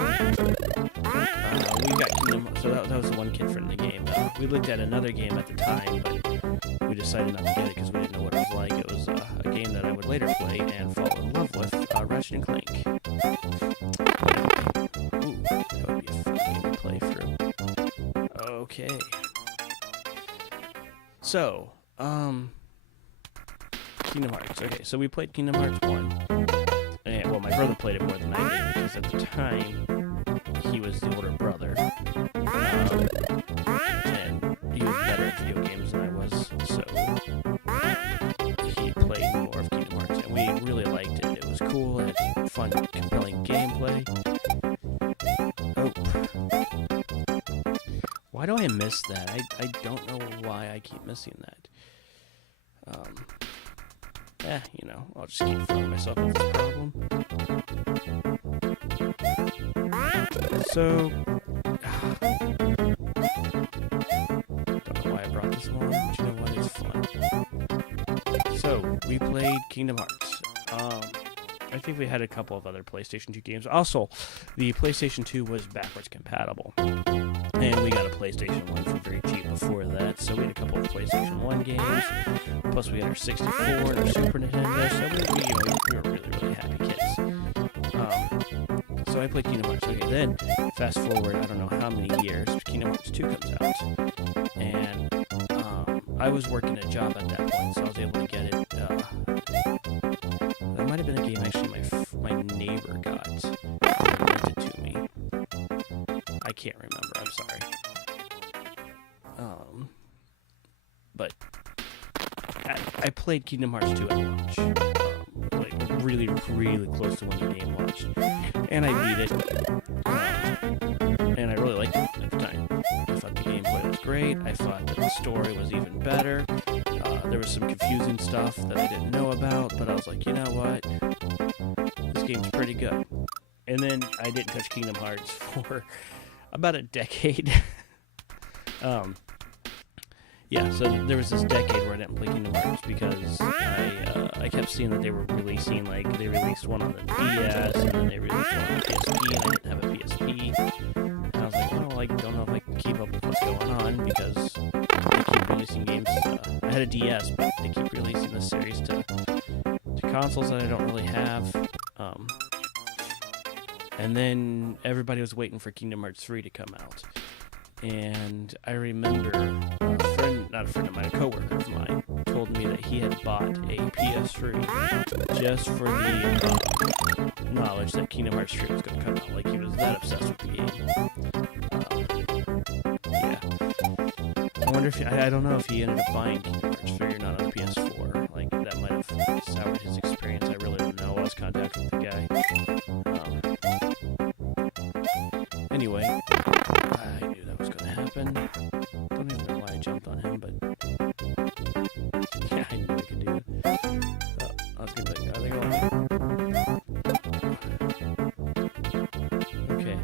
got Kingdom Hearts. So that was the one kid-friendly game. We looked at another game at the time, but we decided not to get it because we didn't know what it was like. It was a game that I would later play and fall in love with, Ratchet and Clank. Ooh, that would be a fun game to play through. Okay. So, Kingdom Hearts. Okay, so we played Kingdom Hearts 1. And, well, my brother played it more than I did because at the time, he was the older brother. And he was better at video games than I was, so he played more of Kingdom Hearts. And we really liked it. It was cool. It had fun, compelling gameplay. Oh. Why do I miss that? I don't know why I keep missing that. I'll just keep throwing myself into this problem. So, don't know why I brought this along, but you know what? It's fun. So, we played Kingdom Hearts. I think we had a couple of other PlayStation 2 games. Also, the PlayStation 2 was backwards compatible. And we got a PlayStation 1 for very cheap before that, so we had a couple of PlayStation 1 games. Plus, we had our 64 and our Super Nintendo, so we were really, really happy kids. So I played Kingdom Hearts. Okay, then, fast forward, I don't know how many years, Kingdom Hearts 2 comes out. And I was working a job at that point, so I was able to get it. That might have been a game, actually, my neighbor got rented to me. I can't remember, I'm sorry. But I played Kingdom Hearts 2 at launch. Like, really, really close to when the game launched. And I beat it. And I really liked it at the time. I thought the gameplay was great. I thought that the story was even better. There was some confusing stuff that I didn't know about, but I was like, you know what? This game's pretty good. And then I didn't touch Kingdom Hearts for about a decade. Yeah, so there was this decade where I didn't play Kingdom Hearts because I kept seeing that they were releasing, like, they released one on the DS, and then they released one on the PSP, and I didn't have a PSP. And I was like, well, I don't know if I can keep up with what's going on because they keep releasing games. I had a DS, but they keep releasing this series to consoles that I don't really have. And then everybody was waiting for Kingdom Hearts 3 to come out. And I remember a coworker of mine, told me that he had bought a PS3 just for the knowledge that Kingdom Hearts 3 was going to come out. Like, he was that obsessed with the game. Yeah. I wonder if I don't know if he ended up buying Kingdom Hearts 3 or not on the PS4. Like, that might have soured his experience. I really don't know. I lost contact with the guy. Anyway, I knew that was going to happen. Don't even know why I jumped on him, but yeah, I knew I could do it. I was going to be like, are they going? Okay.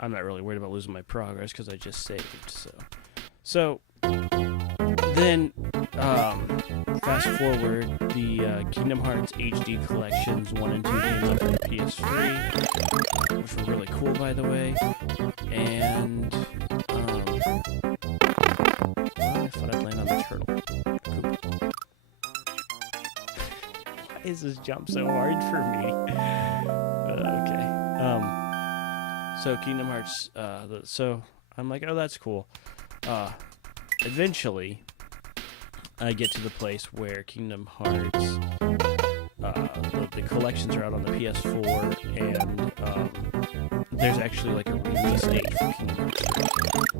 I'm not really worried about losing my progress because I just saved. So then, fast forward, the Kingdom Hearts HD Collections 1 and 2 games up on the PS3, which were really cool, by the way. And, well, I thought I'd land on the turtle. Cool. Why is this jump so hard for me? Okay. So Kingdom Hearts, so I'm like, oh, that's cool. Eventually, I get to the place where Kingdom Hearts, the collections are out on the PS4, and there's actually like a release date for Kingdom Hearts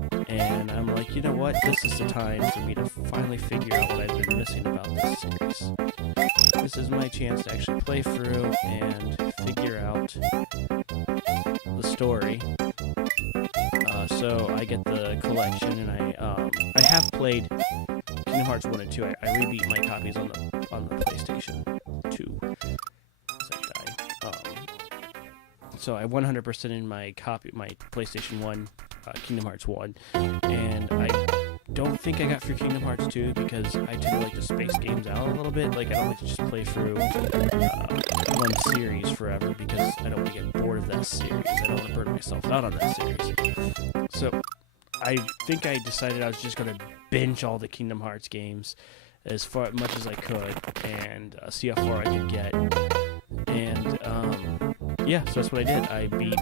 3. And I'm like, you know what? This is the time for me to finally figure out what I've been missing about this series. This is my chance to actually play through and figure out the story. So I get the collection, and I have played Kingdom Hearts 1 and 2. I rebeat my copies on the PlayStation 2 as I died. So I 100% in my PlayStation 1, Kingdom Hearts 1, and I don't think I got through Kingdom Hearts 2 because I tend to like to space games out a little bit. Like, I don't like to just play through one series forever because I don't want to get bored of that series. I don't want to burn myself out on that series. So I think I decided I was just going to binge all the Kingdom Hearts games as much as I could and see how far I could get. And yeah, so that's what I did. I beat.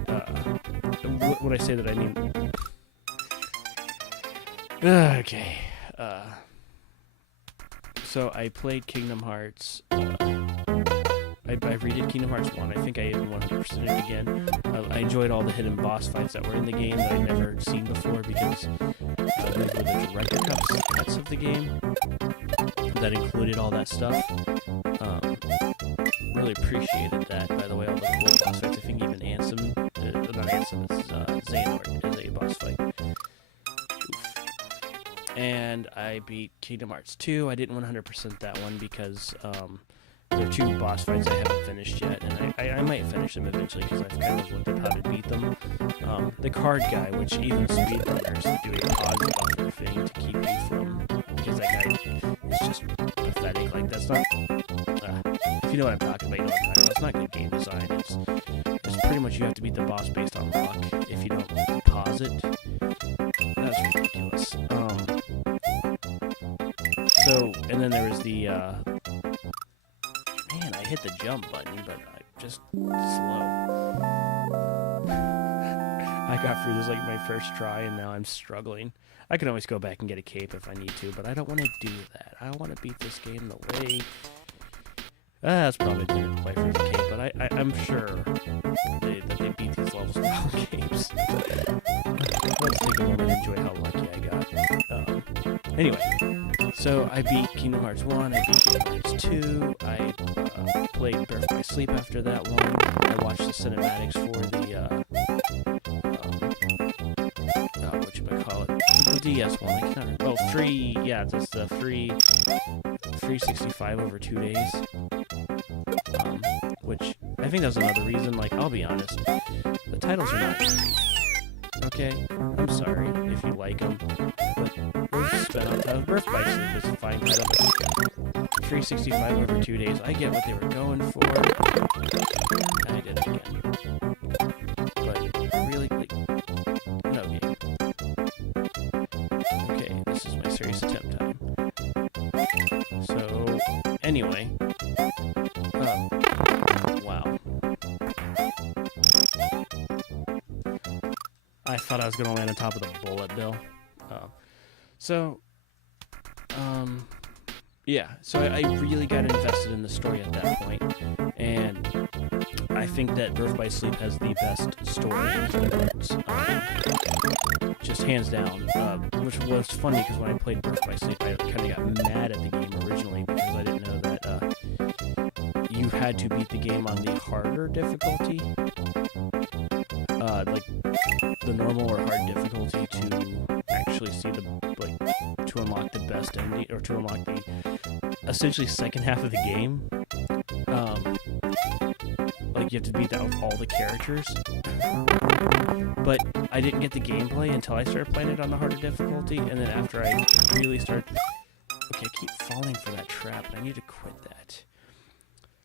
When I say that, I mean. Okay. So I played Kingdom Hearts. I redid Kingdom Hearts 1. I think I even 100%ed it again. I enjoyed all the hidden boss fights that were in the game that I'd never seen before because those were the director cuts of the game that included all that stuff. Really appreciated that, by the way, all the cool boss fights. I think even Ansem, not Ansem, it's Xehanort is a boss fight. Oof. And I beat Kingdom Hearts 2. I didn't 100% that one because there are 2 boss fights I haven't finished yet, and I might finish them eventually because I've kind of looked at how to beat them. The card guy, which even speedrunners do a pause buffer thing to keep you from, because that guy is just pathetic. Like, that's not, if you know what I'm talking about, you know what I'm talking about. It's not good game design. It's pretty much you have to beat the boss based on luck. If you don't pause it, that's ridiculous. So, and then there was the, man, I hit the jump button, but I'm just slow. I got through this like my first try, and now I'm struggling. I can always go back and get a cape if I need to, but I don't want to do that. I want to beat this game the way... that's probably didn't play for the cape, but I'm sure that they beat these levels without capes. Let's take a moment and enjoy how lucky I got. Anyway, so I beat Kingdom Hearts 1, I beat Kingdom Hearts 2, I played Birth by Sleep after that one, I watched the cinematics for the, whatchamacallit, the DS one, I can't remember, oh, free, yeah, that's the free 365 over 2 days, which, I think that's another reason, like, I'll be honest, the titles are not great. Okay, I'm sorry if you like them, but we'll spend on title. Birth by Sleep is a fine title. 365 over 2 days. I get what they were going for. I did it again. But really, like, no game. Okay, this is my serious anyway, wow. I thought I was going to land on top of the bullet bill. Yeah, so I really got invested in the story at that point, and I think that Birth by Sleep has the best story in Kingdom Hearts, just hands down, which was funny because when I played Birth by Sleep, I kind of got mad at the game originally because I didn't know that you had to beat the game on the harder difficulty, like the normal or hard difficulty to actually see the, like, to unlock the best ending, or to unlock the essentially second half of the game. Like, you have to beat that with all the characters. But I didn't get the gameplay until I started playing it on the harder difficulty, and then after I really started... Okay, I keep falling for that trap, and I need to quit that.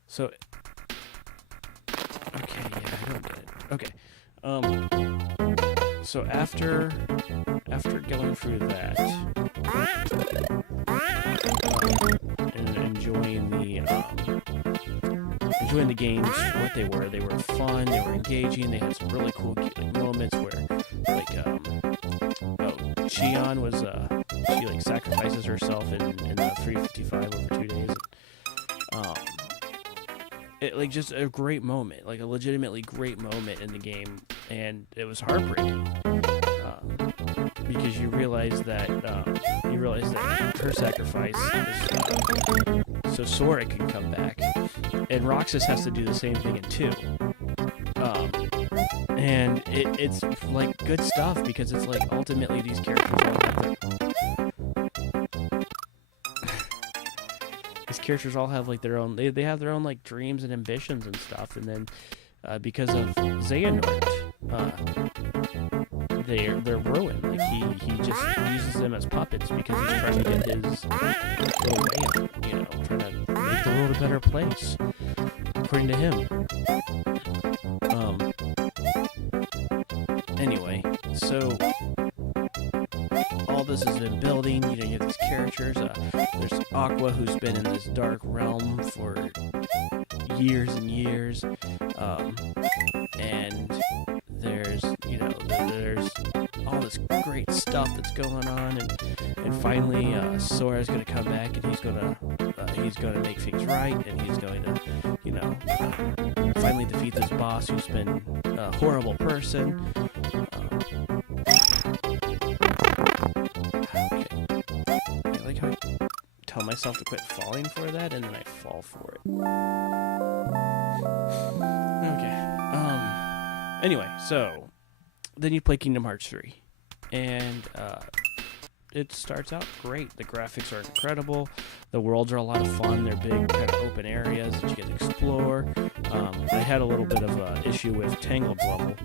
So... Okay, yeah, I don't get it. Okay. So after going through that, and enjoying the games for what they were fun, they were engaging, they had some really cool moments where, like, Xion was, she, like, sacrifices herself in the 355 over 2 days. It, like, just a great moment, like a legitimately great moment in the game, and it was heartbreaking, because you realize that her sacrifice is so Sora can come back, and Roxas has to do the same thing in 2. And it's like good stuff, because it's like ultimately these characters all have these characters all have like their own, they have their own like dreams and ambitions and stuff, and then because of Xehanort, they're ruined. Like he just uses them as puppets because he's trying to get his little way up, you know, trying to make the world a better place, according to him. Anyway, so all this has been building, you know, you have these characters, there's Aqua, who's been in this dark realm for years and years, and there's, you know, there's all this great stuff that's going on, and finally, Sora's gonna come back, and he's gonna make things right, and he's going to, you know, finally defeat this boss who's been a horrible person. I like how I tell myself to quit falling for that, and then I fall for it. Okay. Anyway, so then you play Kingdom Hearts 3, and it starts out great. The graphics are incredible. The worlds are a lot of fun. They're big, kind of open areas that you get to explore. I had a little bit of an issue with Tangled's level,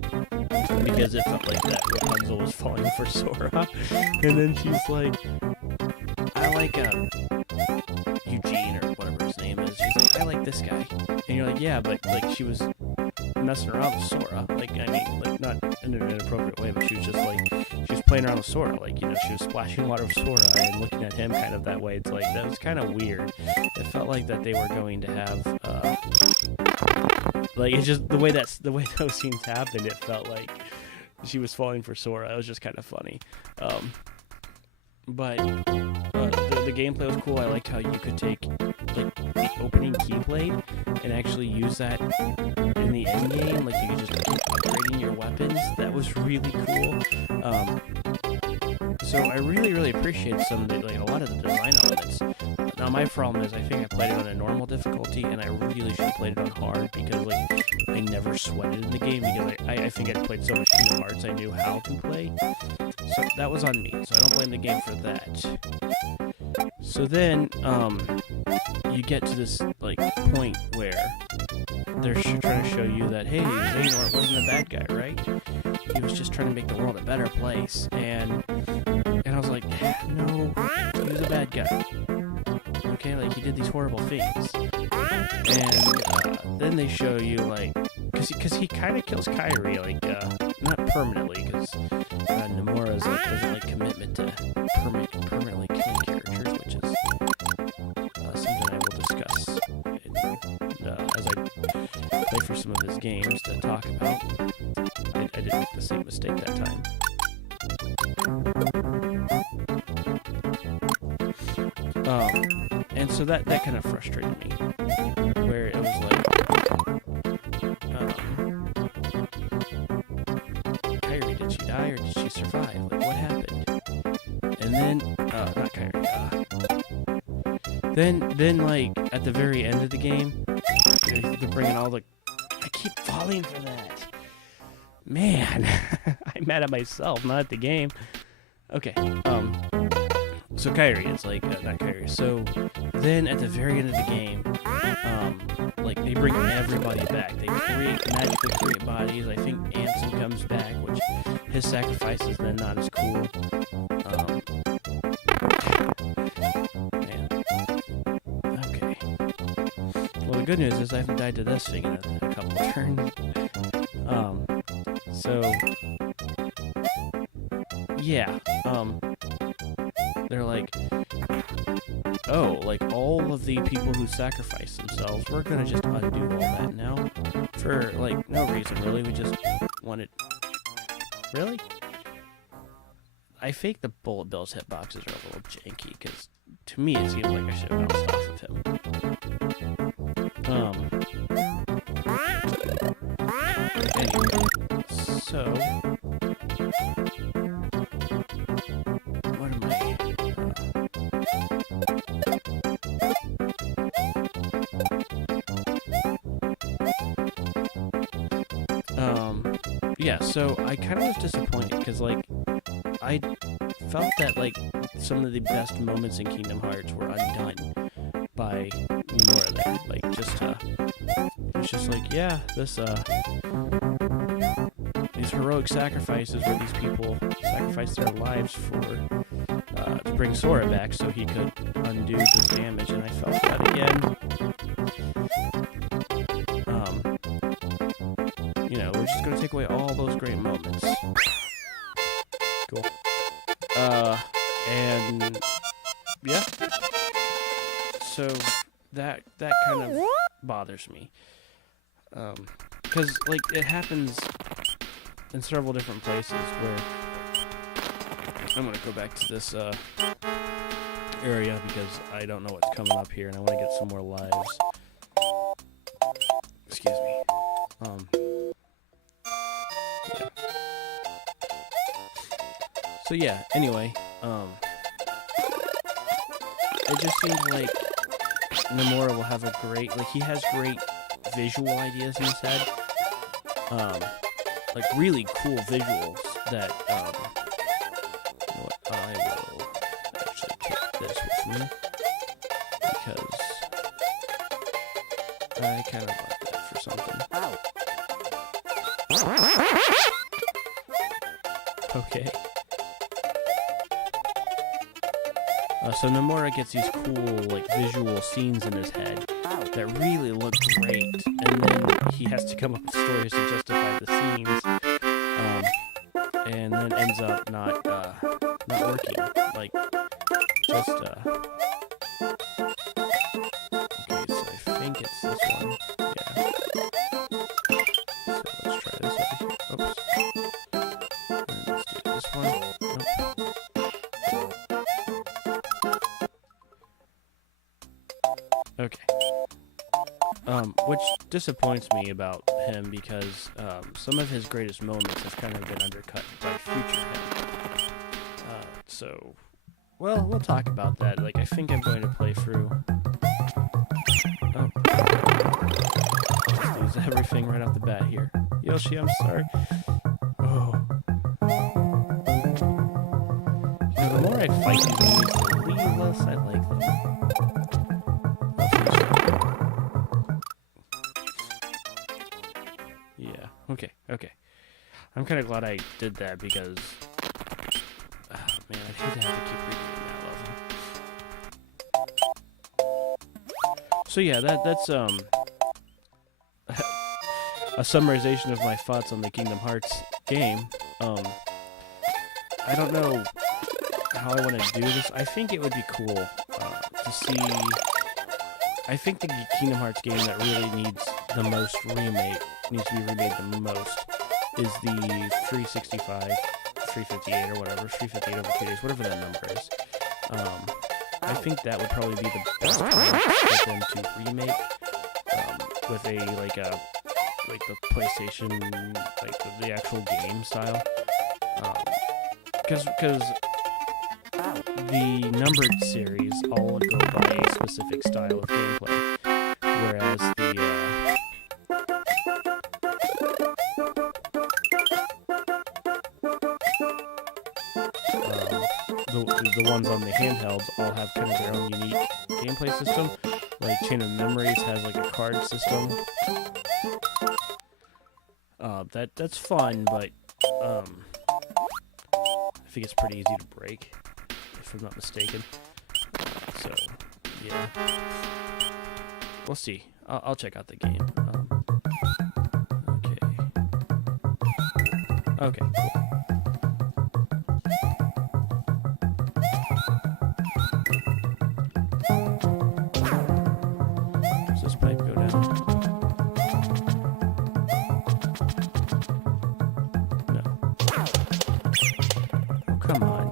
because it felt like that Rapunzel was falling for Sora, and then she's like, I like Eugene, or whatever his name is. She's like, I like this guy, and you're like, yeah, but like she was messing around with Sora, like, I mean, like, not in an inappropriate way, but she was just like, she was playing around with Sora, like, you know, she was splashing water with Sora and looking at him kind of that way. It's like, that was kind of weird. It felt like that they were going to have, like, it's just the way those scenes happened, it felt like she was falling for Sora. It was just kind of funny. But the gameplay was cool. I liked how you could take, like, the opening Keyblade and actually use that in the end game. Like, you could just keep upgrading your weapons. That was really cool. So I really appreciated some of the, like, a lot of the design elements. Now my problem is I think I played it on a normal difficulty, and I really should have played it on hard, because, like, I never sweated in the game, because I think I'd played so much Kingdom Hearts I knew how to play. So that was on me, so I don't blame the game for that. So then, you get to this, like, point where they're trying to show you that, hey, Xehanort wasn't a bad guy, right? He was just trying to make the world a better place, and I was like, no, he was a bad guy. Okay, like, he did these horrible things. And then they show you, like, because he kind of kills Kairi, like, not permanently, because Nomura's, like, doesn't like commitment to permanently killing characters, which is something I will discuss through some of his games to talk about. I didn't make the same mistake that time. And so that kind of frustrated me, where it was like, Kairi, did she die or did she survive? Like, what happened? And then, not Kairi, then like, at the very end of the game, they're bringing all the, I keep falling for that. Man, I'm mad at myself, not at the game. Okay, so Kairi, it's like, not Kairi, so then at the very end of the game, like, they bring everybody back. They magically create bodies. I think Ansem comes back, which his sacrifice is then not as cool. Man. Okay. Well, the good news is I haven't died to this thing in a couple of turns. So, yeah, they're like, oh, like, all of the people who sacrificed themselves, we're gonna just undo all that now, for, like, no reason, really. We just wanted, really? I think the Bullet Bill's hitboxes are a little janky, because to me it seems like I should have bounced off of him. Anyway, so, what am I? Yeah, so I kind of was disappointed, because, like, I felt that, like, some of the best moments in Kingdom Hearts were undone by Nomura there. Like, just, it's just like, yeah, this, these heroic sacrifices where these people sacrificed their lives for, to bring Sora back so he could undo this damage, and I felt that again. You know, we're just gonna take away all those great moments. Cool. And yeah. So that kind of bothers me. Because, like, it happens in several different places where I'm gonna go back to this area because I don't know what's coming up here and I want to get some more lives. Excuse me. Yeah. So yeah, anyway, it just seems like Nomura will have a great, like, he has great visual ideas in his head, like really cool visuals that, you know what, I will actually take this with me, because I kind of want that for something. Okay. So Nomura gets these cool, like, visual scenes in his head that really look great, and then he has to come up with stories to justify the scenes, and then ends up not working. Like, just, okay, so I think it's this one. Yeah. So let's try this over here. Oops. And let's do this one. Nope. Okay. Which disappoints me about him because some of his greatest moments have kind of been undercut by future him. So, well, we'll talk about that. Like, I think I'm going to play through. Oh. Just lose everything right off the bat here. Yoshi, I'm sorry. Oh. You know, the more I fight these enemies, the less I like them. Yeah, okay. I'm kind of glad I did that because, oh man, I'd hate to have to keep redoing that level. So yeah, that's a summarization of my thoughts on the Kingdom Hearts game. I don't know how I want to do this. I think it would be cool to see. I think the Kingdom Hearts game that really needs the most remake needs to be remade the most is the 365, 358 or whatever, 358 over 2 days, whatever that number is. I think that would probably be the best one for them to remake with a like the PlayStation, like the actual game style, because the numbered series all go by a specific style of gameplay, whereas the ones on the handhelds all have kind of their own unique gameplay system. Like Chain of Memories has like a card system. That's fun, but I think it's pretty easy to break, if I'm not mistaken. So yeah, we'll see. I'll check out the game. Okay, cool. Does this pipe go down? No. Oh, come on.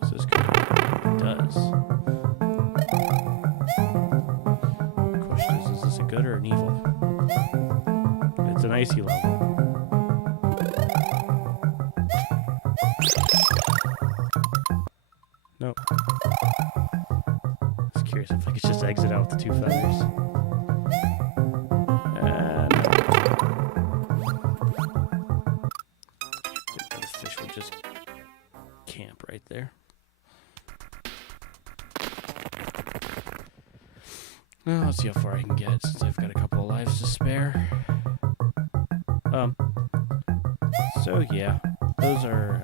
Does this go down? It does. The question is this a good or an evil? It's an icy level. Nope. I was curious if I could just exit out with the 2 feathers. The fish would just camp right there. Well, let's see how far I can get since I've got a couple of lives to spare. So yeah, those are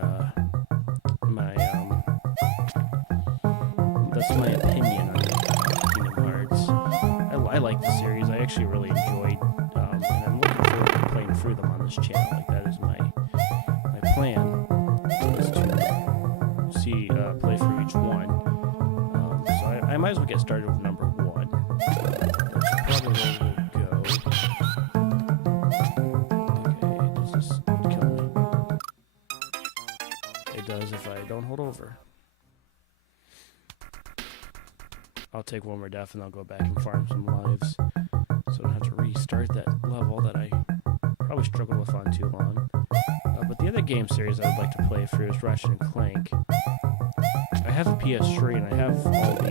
that's my opinion on Kingdom Hearts. I like the series. I actually really enjoyed, and I'm looking forward to playing through them on this channel. Like that is my plan, is to play through each one. So I might as well get started with number 1. That's probably where we'll go. Okay, does this kill me? It does if I don't hold over. I'll take one more death and I'll go back and farm some lives, so I don't have to restart that level that I probably struggled with on too long. But the other game series I would like to play through is Ratchet and Clank. I have a PS3 and I have all the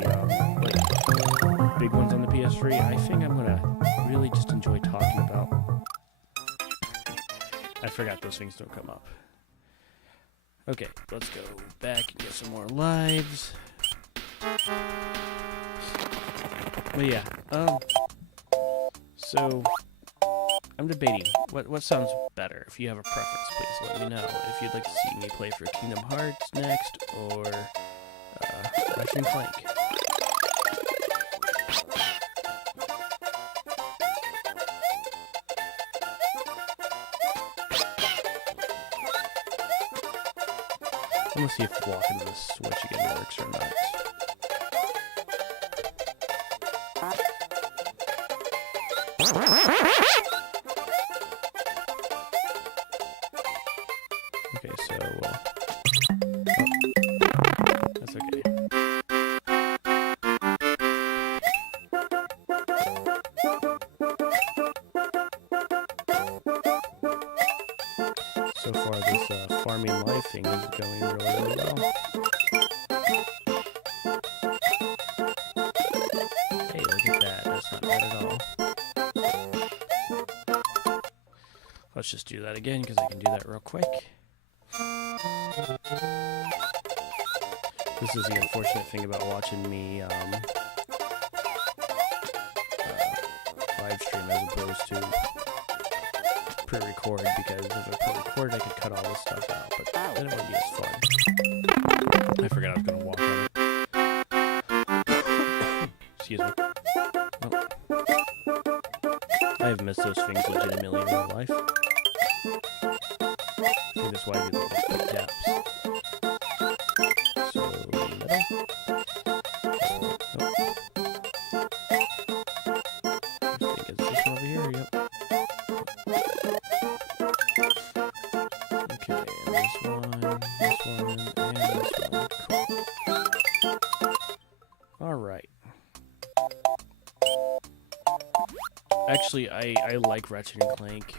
big ones on the PS3. I think I'm gonna really just enjoy talking about. I forgot those things don't come up. Okay, let's go back and get some more lives. But yeah, so I'm debating what sounds better. If you have a preference, please let me know. If you'd like to see me play for Kingdom Hearts next, or Ratchet and Clank. I'm gonna see if walking to the switch again works or not. Okay, so that's okay. So far, this farming life thing is going really, really well. Hey, look at that. That's not bad at all. Let's just do that again, because I can do that real quick. This is the unfortunate thing about watching me live stream as opposed to pre-record, because if I pre-record I could cut all this stuff out, but then it wouldn't be as fun. I forgot I was going to walk on it. Excuse me. Oh. I have missed those things legitimately in real life. I think that's why I do the quick taps. So actually, I like Ratchet and Clank,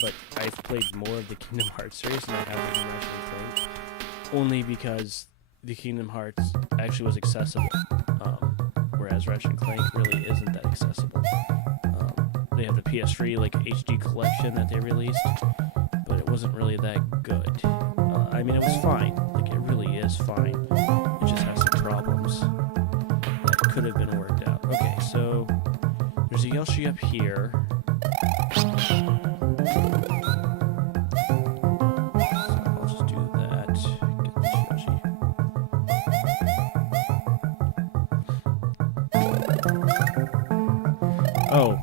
but I've played more of the Kingdom Hearts series than I have of Ratchet and Clank, only because the Kingdom Hearts actually was accessible, whereas Ratchet and Clank really isn't that accessible. They have the PS3 like HD collection that they released, but it wasn't really that good. I mean, it was fine. Like, it really is fine. It just has some problems that could have been worked out. Okay, so there's a Yoshi up here. So I'll just do that. Get this Yoshi. Oh.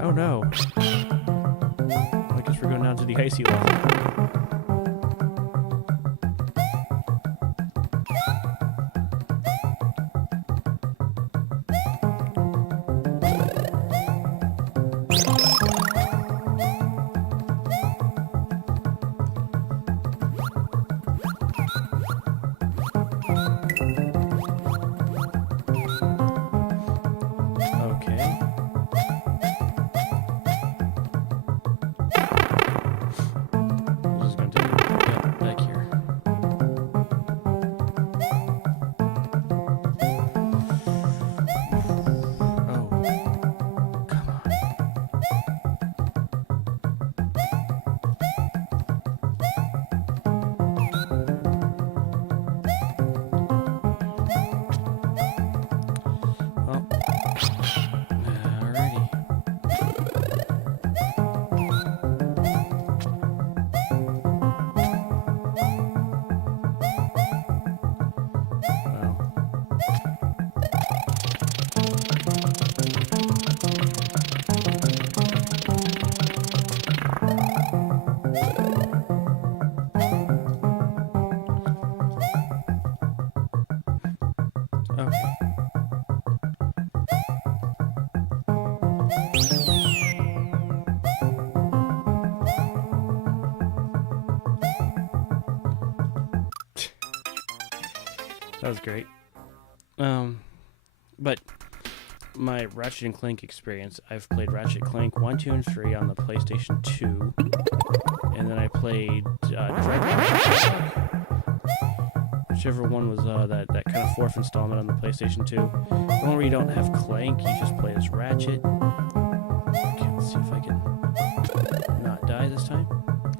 Oh no. I guess we're going down to the icy level. That was great. But my Ratchet and Clank experience, I've played Ratchet Clank 1, 2, and 3 on the PlayStation 2. And then I played whichever one was that kind of fourth installment on the PlayStation 2. The one where you don't have Clank, you just play as Ratchet. Okay, let's see if I can not die this time.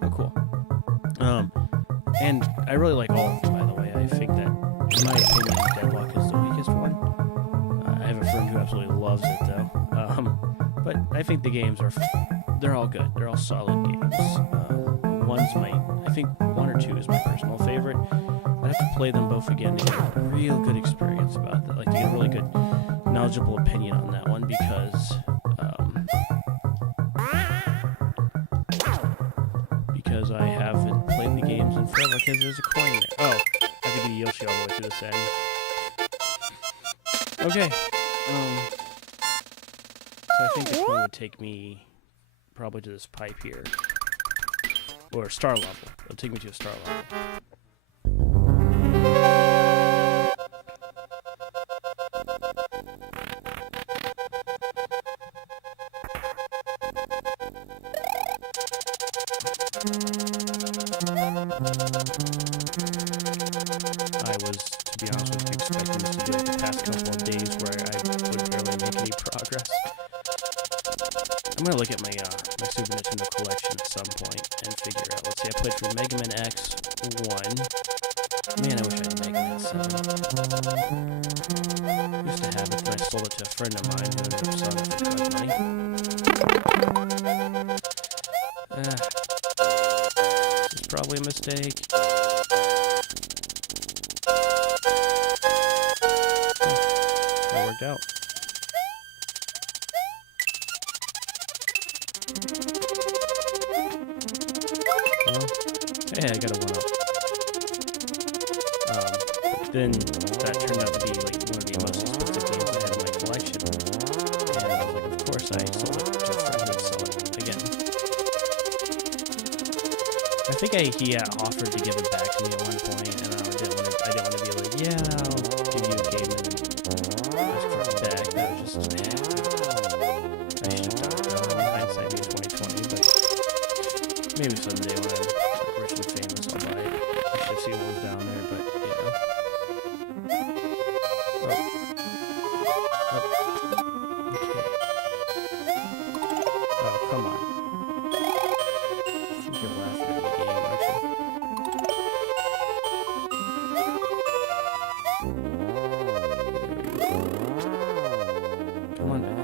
Oh, cool. And I really like all of them, by the way. I think that, in my opinion, Deadlock is the weakest one. I have a friend who absolutely loves it, though. But I think the games they're all good. They're all solid games. I think 1 or 2 is my personal favorite. I have to play them both again to get a real good experience about that. Like, to get a really good, knowledgeable opinion on that one, because I haven't played the games in forever, because there's a coin there. Oh, I have to get a Yoshi all the way to this end. Okay. So I think this one would take me probably to this pipe here. Or star level. It'll take me to a star level. I was, to be honest with you, expecting this to be like the past couple of days where I would barely make any progress. I'm gonna look at my my Super Nintendo collection at some point and figure out. Let's see, I played through Mega Man X1. Man, I wish I had Mega Man 7. Used to have it, then I sold it to a friend of mine who ended up selling it for good money. This is probably a mistake. It worked out. Well, hey, I got a 1-up. Then that turned out to be like one of the most expensive games I had in my collection. And I was like, of course I sold it to a friend who would sell it again. I think he offered to give it back to me at one point, and I didn't want to be like, yeah, I'll give you a game and ask for it back. That was just, Maybe someday when I'm like, rich and famous, I'll buy it. I should have seen what was down there, but you know. Oh. Okay. Oh, come on. I think you're laughing at the game, aren't you? Come on back.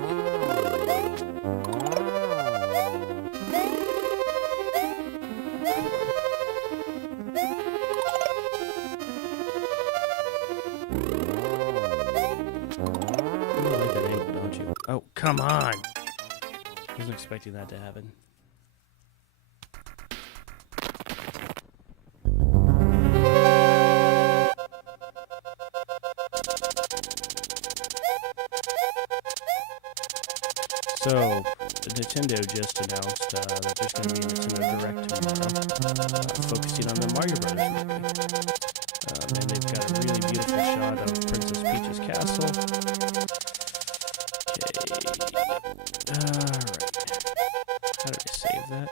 You like that angle, don't you? Oh, come on! I wasn't expecting that to happen. So, Nintendo just announced that there's going to be a Nintendo Direct tomorrow, focusing on the Mario Brothers movie. And they've got a really beautiful shot of Princess Peach's castle. Okay. Alright. How did I save that?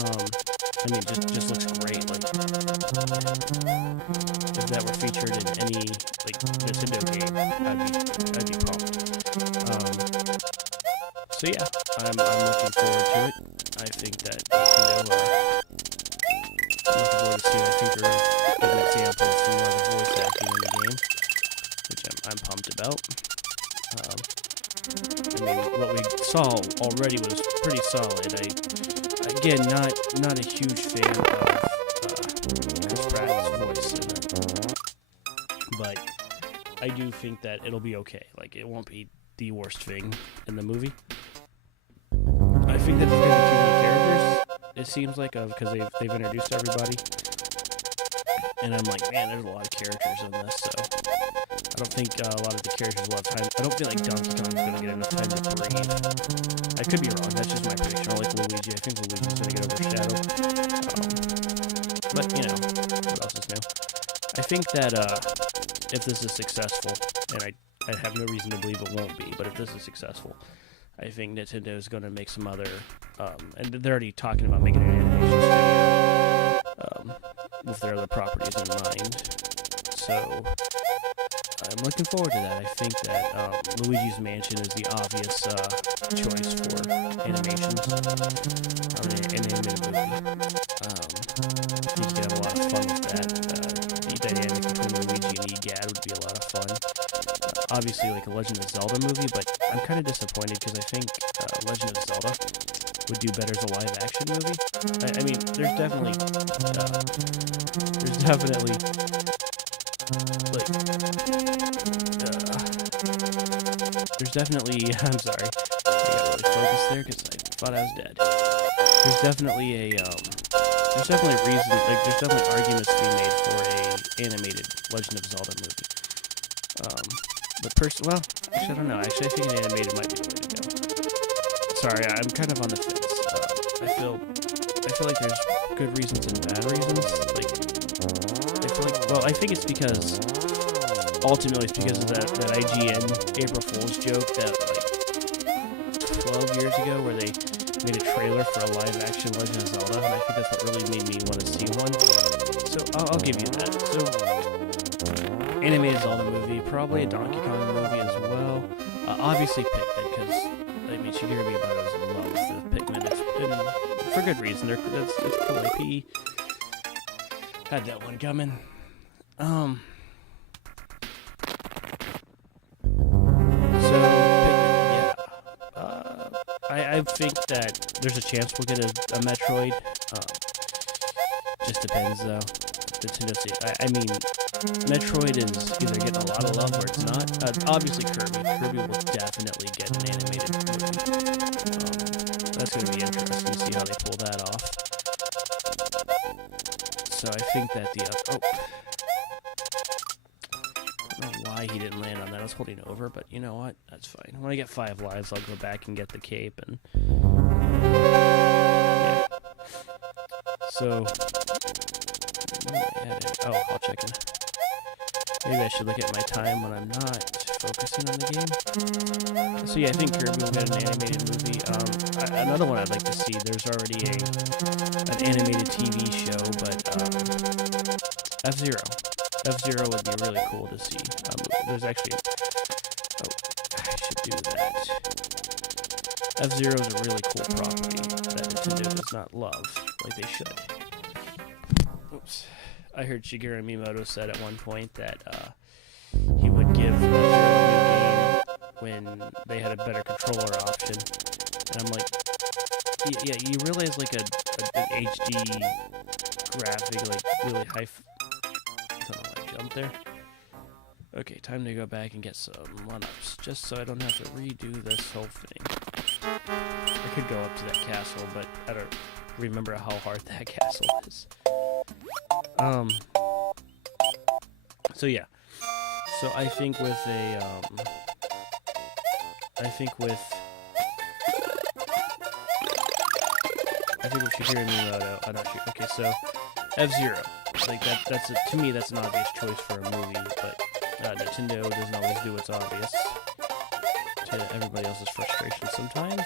I mean, just looks great. Like, if that were featured in any like Nintendo game, I'd be pumped. So yeah, I'm looking forward to it. I think that Nintendo. I'm looking forward to seeing. I think they're gonna give an example of some more of the voice acting in the game, which I'm pumped about. I mean, what we saw already was pretty solid. Again, not a huge fan of Chris Pratt's voice in it, but I do think that it'll be okay. Like, it won't be the worst thing in the movie. I think that there's gonna be too many characters. It seems like because they've introduced everybody, and I'm like, man, there's a lot of characters in this. So I don't think a lot of the characters will have time. I don't feel like Donkey Kong's gonna get enough time to breathe. I could be wrong. That's just my prediction. I like Luigi. I think Luigi's gonna get overshadowed. But you know, what else is new? I think that if this is successful, and I have no reason to believe it won't be, but if this is successful, I think Nintendo is going to make some other, and they're already talking about making an animation studio with their other properties in mind. So I'm looking forward to that. I think that Luigi's Mansion is the obvious choice for animations on an animated movie. I think you could have a lot of fun with that. The dynamic between Luigi and Egad would be a lot of fun. Obviously, like a Legend of Zelda movie, but I'm kind of disappointed because I think Legend of Zelda would do better as a live-action movie. I mean, there's definitely, I'm sorry, I got really focused there because I thought I was dead. There's definitely a reason, like, there's definitely arguments to be made for a animated Legend of Zelda movie. But well, actually, I don't know. Actually, I think an animated might be the way to go. Sorry, I'm kind of on the fence. I feel like there's good reasons and bad reasons. Like, I think it's because, ultimately, it's because of that IGN April Fool's joke that, like, 12 years ago, where they made a trailer for a live-action Legend of Zelda, and I think that's what really made me want to see one. So, I'll give you that. So, animated Zelda movie, probably a Donkey Kong movie as well. Obviously Pikmin, because, I mean, Shigeru Miyamoto is in love with Pikmin, and for good reason. It's cool IP. Had that one coming. So, Pikmin, yeah. I think that there's a chance we'll get a Metroid. Just depends, though. I mean, Metroid is either getting a lot of love or it's not. Obviously Kirby. Kirby will definitely get an animated movie. That's going to be interesting to see how they pull that off. So I think that I don't know why he didn't land on that. I was holding over, but you know what? That's fine. When I get 5 lives, I'll go back and get the cape and... yeah. So... oh, I'll check in. Maybe I should look at my time when I'm not focusing on the game. So yeah, I think Kirby will get an animated movie. Another one I'd like to see, there's already an animated TV show, but F-Zero. F-Zero would be really cool to see. There's actually... Oh, I should do that. F-Zero is a really cool property that Nintendo does not love like they should. Oops. I heard Shigeru Miyamoto said at one point that he would give F-Zero a new game when they had a better controller option. And I'm like, yeah, you realize like an HD graphic, like really high... I don't know why I jumped there. Okay, time to go back and get some one-ups, just so I don't have to redo this whole thing. I could go up to that castle, but I don't remember how hard that castle is. So yeah. So I think with a, I think with Shigeru Miyamoto, I'm not sure. Okay, so F-Zero. Like that's to me, that's an obvious choice for a movie, but Nintendo doesn't always do what's obvious to everybody else's frustration sometimes.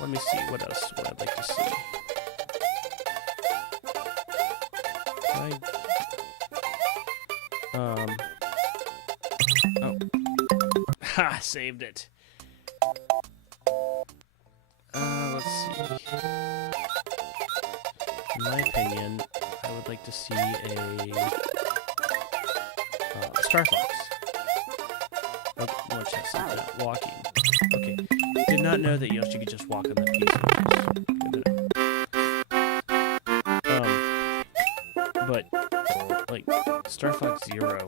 Let me see what else would I'd like to see. Oh. Ha! Saved it. Let's see. In my opinion, I would like to see a Star Fox. Okay, more chest walking. Okay. Did not know that Yoshi could just walk on the piece. But like Star Fox Zero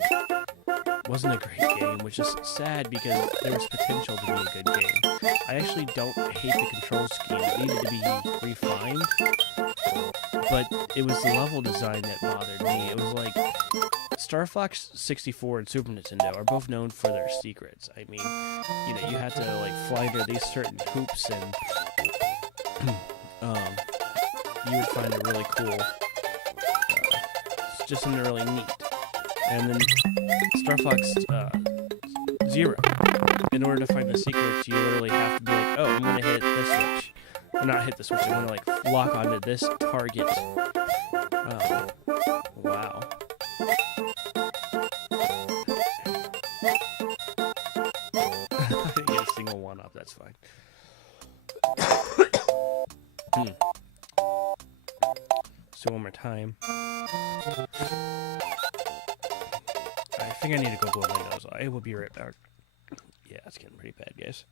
wasn't a great game, which is sad because there was potential to be a good game. I actually don't hate the control scheme. It needed to be refined, but it was the level design that bothered me. It was like Star Fox 64 and Super Nintendo are both known for their secrets. I mean, you know, you had to like fly into these certain hoops and you would find it really cool. It's just something really neat. And then Star Fox Zero. In order to find the secrets, you literally have to be like, oh, I'm gonna hit this switch. Or not hit the switch, I'm gonna like lock onto this target. Wow. I didn't get a single one up, that's fine. So one more time. I think I need to go blow my nose. I will be right back. Yeah, it's getting pretty bad, guys.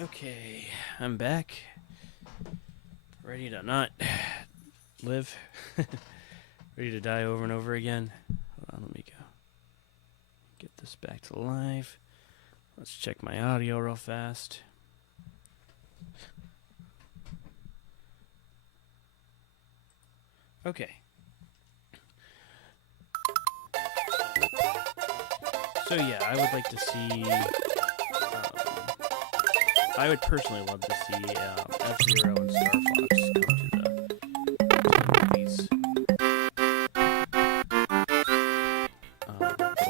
Okay, I'm back. Ready to not live. Ready to die over and over again. Hold on, let me go. Get this back to live. Let's check my audio real fast. Okay. So yeah, I would like to see... I would personally love to see F-Zero and Star Fox come to the movies.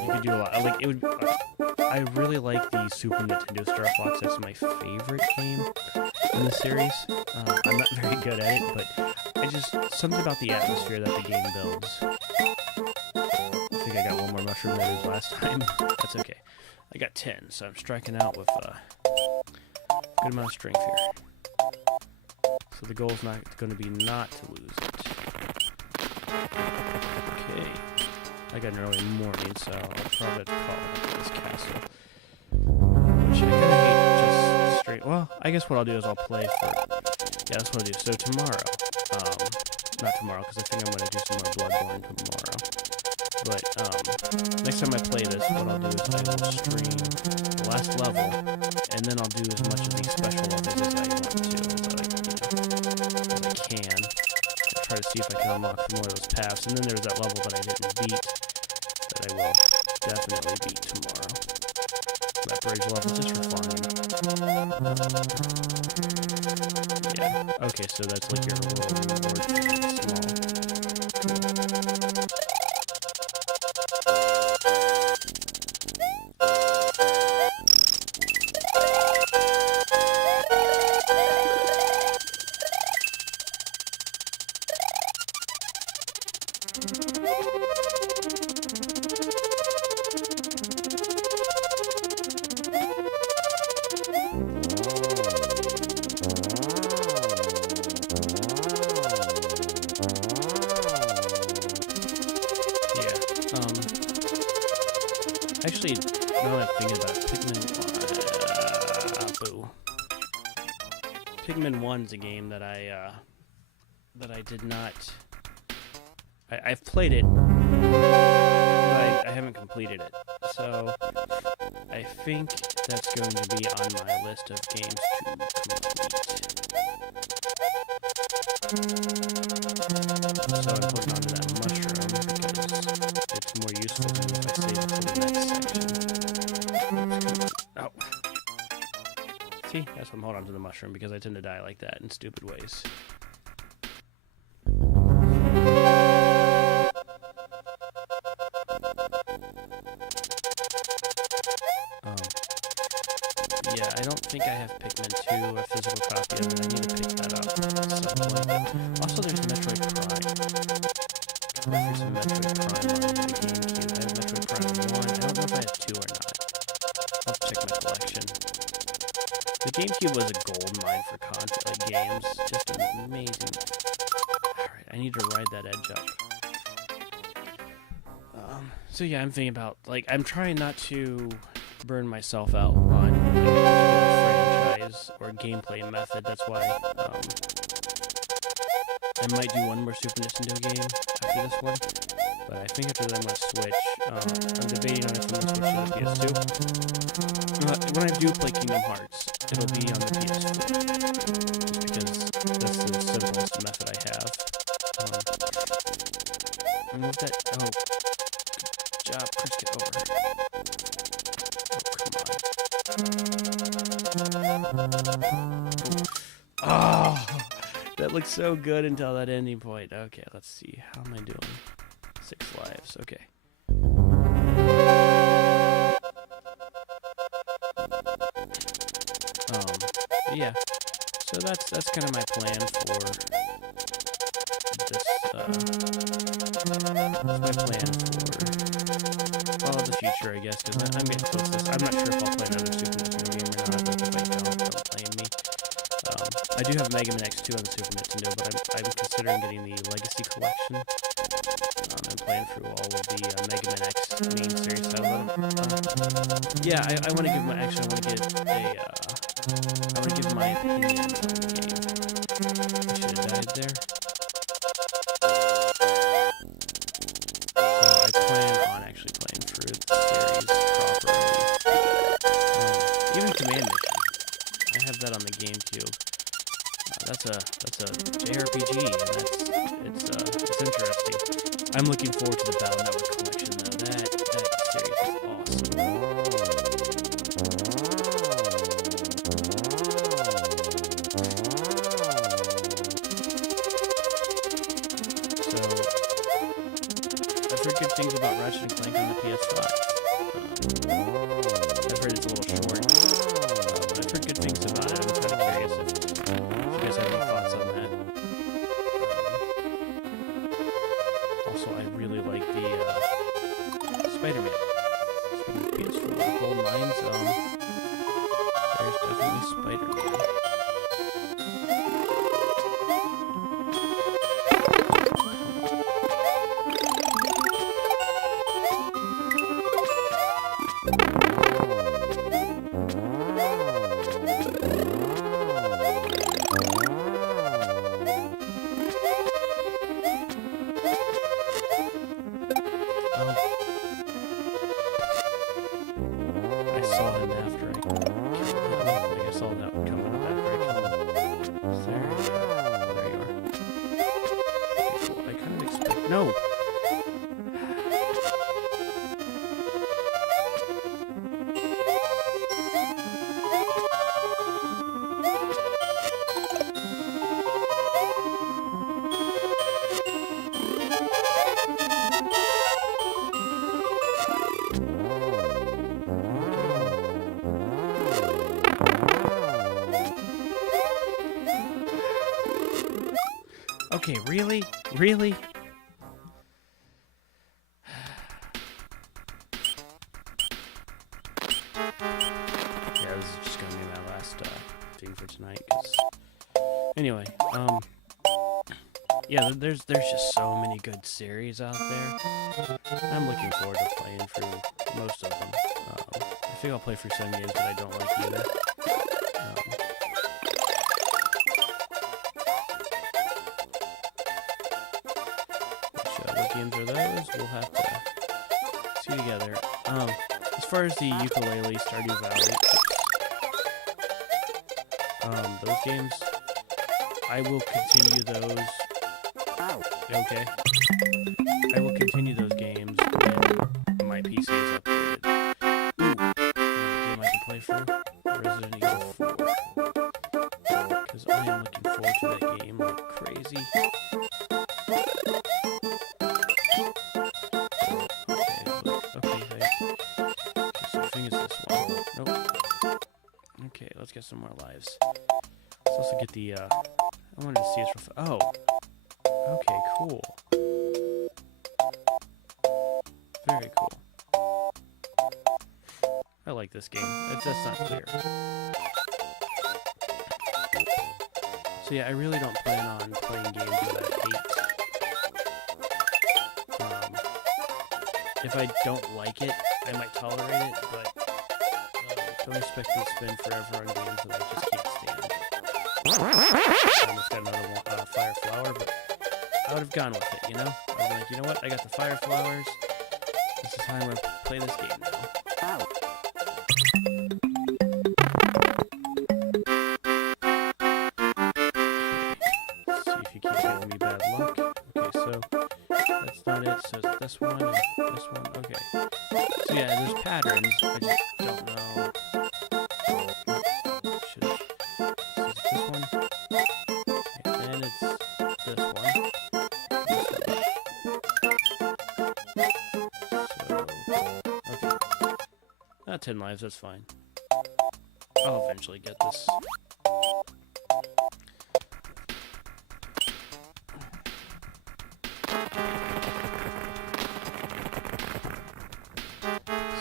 You could do a lot. Like it would. I really like the Super Nintendo Star Fox. That's my favorite game in the series. I'm not very good at it, but I just something about the atmosphere that the game builds. I think I got one more mushroom than I did last time. That's okay. I got 10, so I'm striking out with good amount of strength here. So the goal is not going to be not to lose it. Okay. I got an early morning, so I'll probably have to call this castle. Which I kind of hate just straight... Well, I guess what I'll do is I'll play for... Yeah, that's what I'll do. So tomorrow... not tomorrow, because I think I'm going to do some more Bloodborne tomorrow. But, next time I play this, what I'll do is I will stream the last level, and then I'll do as much of these special levels as I want to, as I can. I'll try to see if I can unlock more of those paths, and then there's that level that I didn't beat, that I will definitely beat tomorrow. That bridge level, just for fun. Yeah, okay, so that's like your reward for being small. Cool. Actually, now that I'm thinking about it, Pikmin 1's a game that I did not... I've played it, but I haven't completed it. So, I think that's going to be on my list of games to complete. So I'm holding on to that mushroom because it's more useful to me if I save it to the next section. Oops, oh. See, that's why I'm holding on to the mushroom, because I tend to die like that in stupid ways. Yeah, I don't think I have Pikmin 2, a physical copy of it. I need to pick that up at some point. But also, there's Metroid Prime. There's some Metroid Prime on the GameCube. I have Metroid Prime 1. I don't know if I have 2 or not. I'll check my collection. The GameCube was a gold mine for content, like games. Just amazing. Alright, I need to ride that edge up. So yeah, I'm thinking about, like, I'm trying not to burn myself out on a franchise or gameplay method. That's why I might do one more Super Nintendo game after this one, but I think after that I'm going to switch. I'm debating on if I'm going to switch to the PS2. When I do play Kingdom Hearts, it'll be on the PS4, just because that's the simplest method I have. And with that, oh, good job, Chris, get over. Oh, that looks so good until that ending point. Okay, let's see. How am I doing? 6 lives. Okay. Yeah. So that's kind of my plan for this. That's my plan for the future, I guess, because I'm getting close to this. I'm not sure if I'll play another Super Nintendo game or not, but if I don't blame me. I do have Mega Man X2 on the Super Nintendo, but I'm considering getting the Legacy Collection. I'm playing through all of the Mega Man X main series titles. Yeah, I want to give my I want to give my opinion on the game. I should have died there. So I plan on actually playing through the series properly. Even Command Mission, I have that on the GameCube. That's a JRPG, and it's interesting. I'm looking forward to the Battle Network collection, though. That series is awesome. So I've heard good things about Ratchet & Clank on the PS5. I've heard it's a little short, but I've heard good things about it. I'm kind of curious if you guys have any thoughts on that. Also, I really like the Spider-Man. Speaking of PS4 Gold Mines, there's definitely Amazing Spider-Man. I saw him after I killed him. Like I saw that coming up after I killed him. There you are. Okay, cool. I kind of expect. No! Okay, really? Really? Yeah, this is just gonna be my last thing for tonight. Anyway, yeah, there's just so many good series out there. I'm looking forward to playing through most of them. I think I'll play through some games that I don't like either. What games are those? We'll have to see together. As far as the Ukulele Stardew Valley, those games, I will continue those. Okay. I will continue those games when my PC is upgraded. Ooh, game I can play for Resident Evil 4. Because I am looking forward to that game like crazy. Okay, let's get some more lives. Let's also get the, I wanted to see its oh! Okay, cool. Very cool. I like this game. That's not clear. So yeah, I really don't plan on playing games that I hate. If I don't like it, I might tolerate it, but don't expect me to spend forever on games that I just can't stand. I almost got another fire flower, but I would have gone with it, you know? I was like, you know what? I got the fire flowers. This is how I'm going to play this game now. Ow. Let's see if you keep giving me bad luck. Okay, so that's not it. So it's this one and this one. Okay. So yeah, there's patterns. I just don't know. Not 10 lives, that's fine. I'll eventually get this.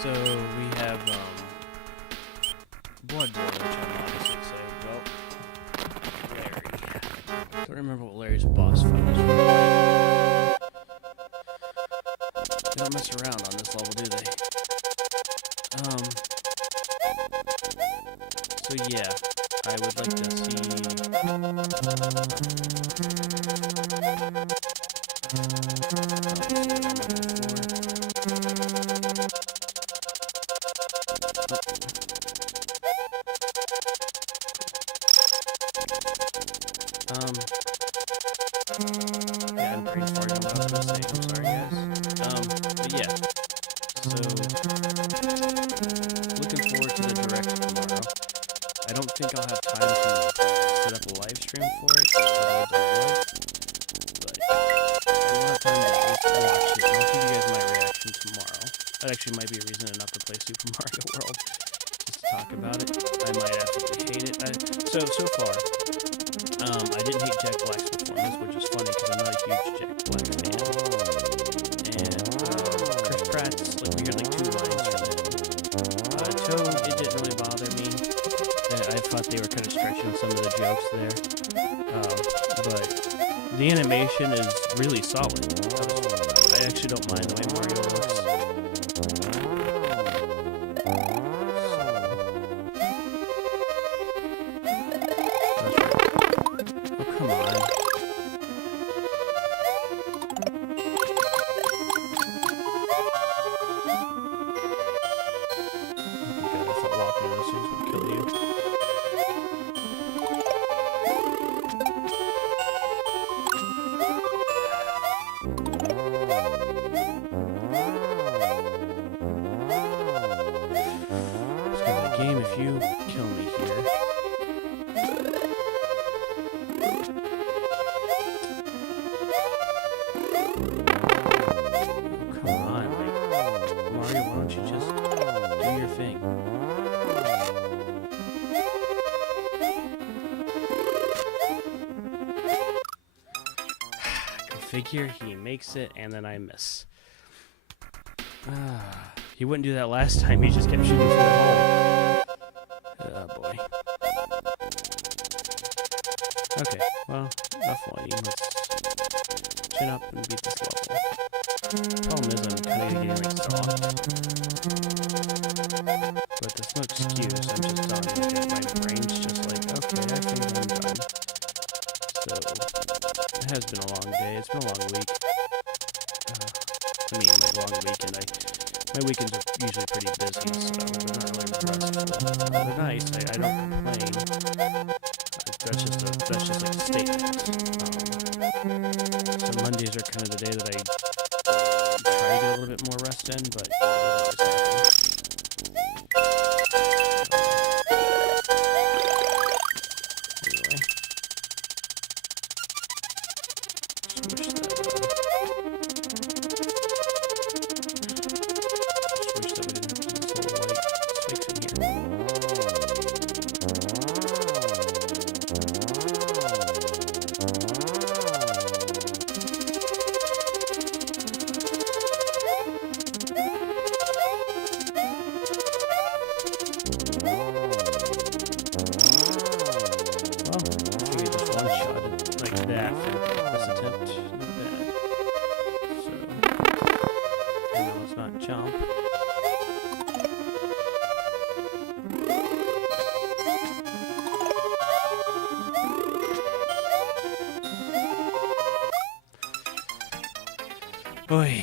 So we have Blood Bowl, which I'm honestly excited about. Larry. Don't remember what Larry's boss fight is. They don't mess around on this level, do they? So yeah, I would like to see... yeah, I'm brain farting on what I was going to say. I'm sorry, guys. But yeah. So, looking forward to the direct tomorrow. I don't think I'll have time to set up a live stream for it, otherwise I would. But I will have time to at least watch it, and I'll give you guys my reaction tomorrow. That actually might be a reason enough to play Super Mario World, just to talk about it. I might absolutely hate it. So far, I didn't hate Jack Black's performance, which is funny because I'm not a huge Jack Black fan. And Chris Pratt's, like, we heard like 2 lines from it. Toad, it didn't really bother me. I thought they catching some of the jokes there. But the animation is really solid. I actually don't mind the way Mario looks. Oh, come on. Game, if you kill me here. Come on, like, Mario, why don't you just do your thing? Go figure, he makes it, and then I miss. He wouldn't do that last time, he just kept shooting through the hole. Oh boy. Okay, well, enough whining. Let's chin up and beat this level. Problem is, I'm kind of getting like soft. But there's no excuse, I'm just done. Like, my brain's just like, okay, I think I'm done. So, it has been a long day, it's been a long week. Like long weekend. My weekends are usually pretty busy, so they're not really restful. They're nice. I don't complain. That's just like a statement. So Mondays are kind of the day that I try to get a little bit more rest in, but it doesn't always happen. Anyway, squish that. Boy.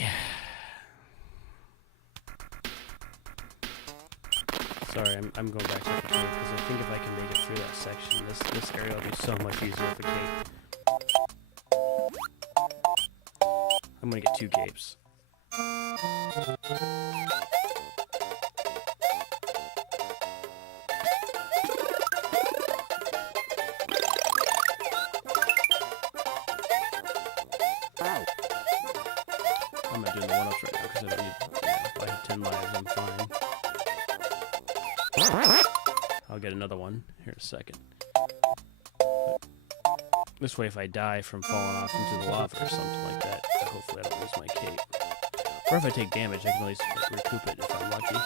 Sorry, I'm going back to the computer because I think if I can make it through that section, this area will be so much easier with the cape. I'm gonna get 2 capes. I'm not doing the 1-ups right now because I don't need, if I have 10 lives, I'm fine. I'll get another one here in a second. But this way, if I die from falling off into the lava or something like that, hopefully I don't lose my cape. Or if I take damage, I can at least recoup it if I'm lucky.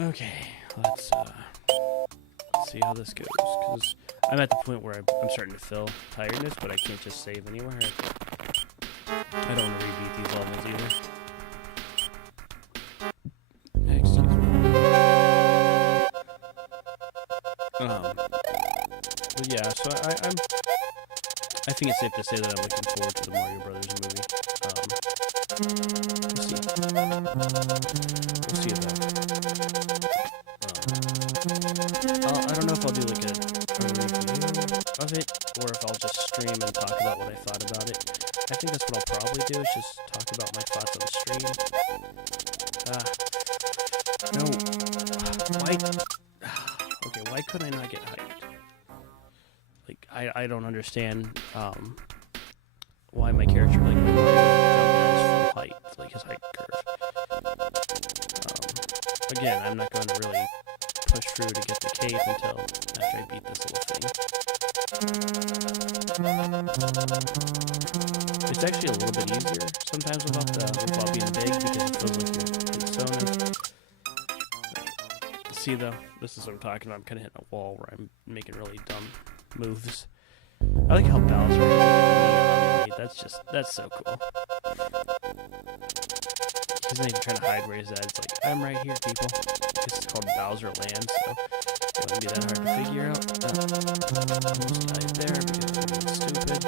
Okay, let's see how this goes, because I'm at the point where I'm starting to feel tiredness, but I can't just save anywhere. I don't want to rebeat these levels either. Excuse me. But yeah, so I think it's safe to say that I'm looking forward to the Mario Brothers movie. We'll see. We'll see about I don't know if I'll do like a review of it, or if I'll just stream and talk about what I thought about it. I think that's what I'll probably do, is just talk about my thoughts on the stream. No. Why? Okay, why couldn't I not get hyped? Like, I don't understand, why my character, like, my full height, like his height curve. Again, I'm not going to really push through to get the cape until after I beat this little thing. It's actually a little bit easier sometimes without being big because it feels like you're hitting Sonas. See though, this is what I'm talking about. I'm kind of hitting a wall where I'm making really dumb moves. I like how Bowser is. That's so cool. He's not even trying to hide where he's at. It's like, I'm right here, people. It's called Bowser Land, so it wouldn't be that hard to figure out. Almost died there because I'm being stupid.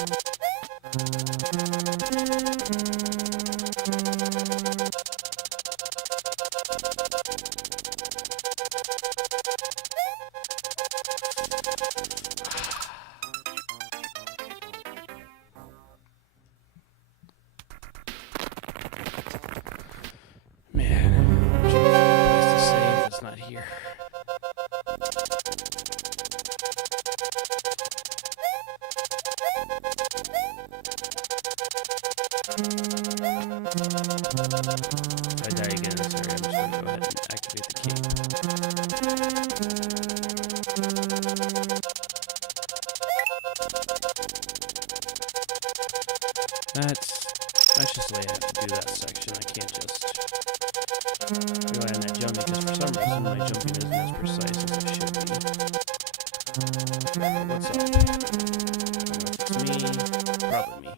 Man, there's a place to save that's not here. If I die again, sorry, I'm just going to go ahead and activate the key. That's just the way I have to do that section. I can't just rely on that jumping because for some reason my jumping isn't as precise as it should be. What's up? I don't know if it's me. Probably me.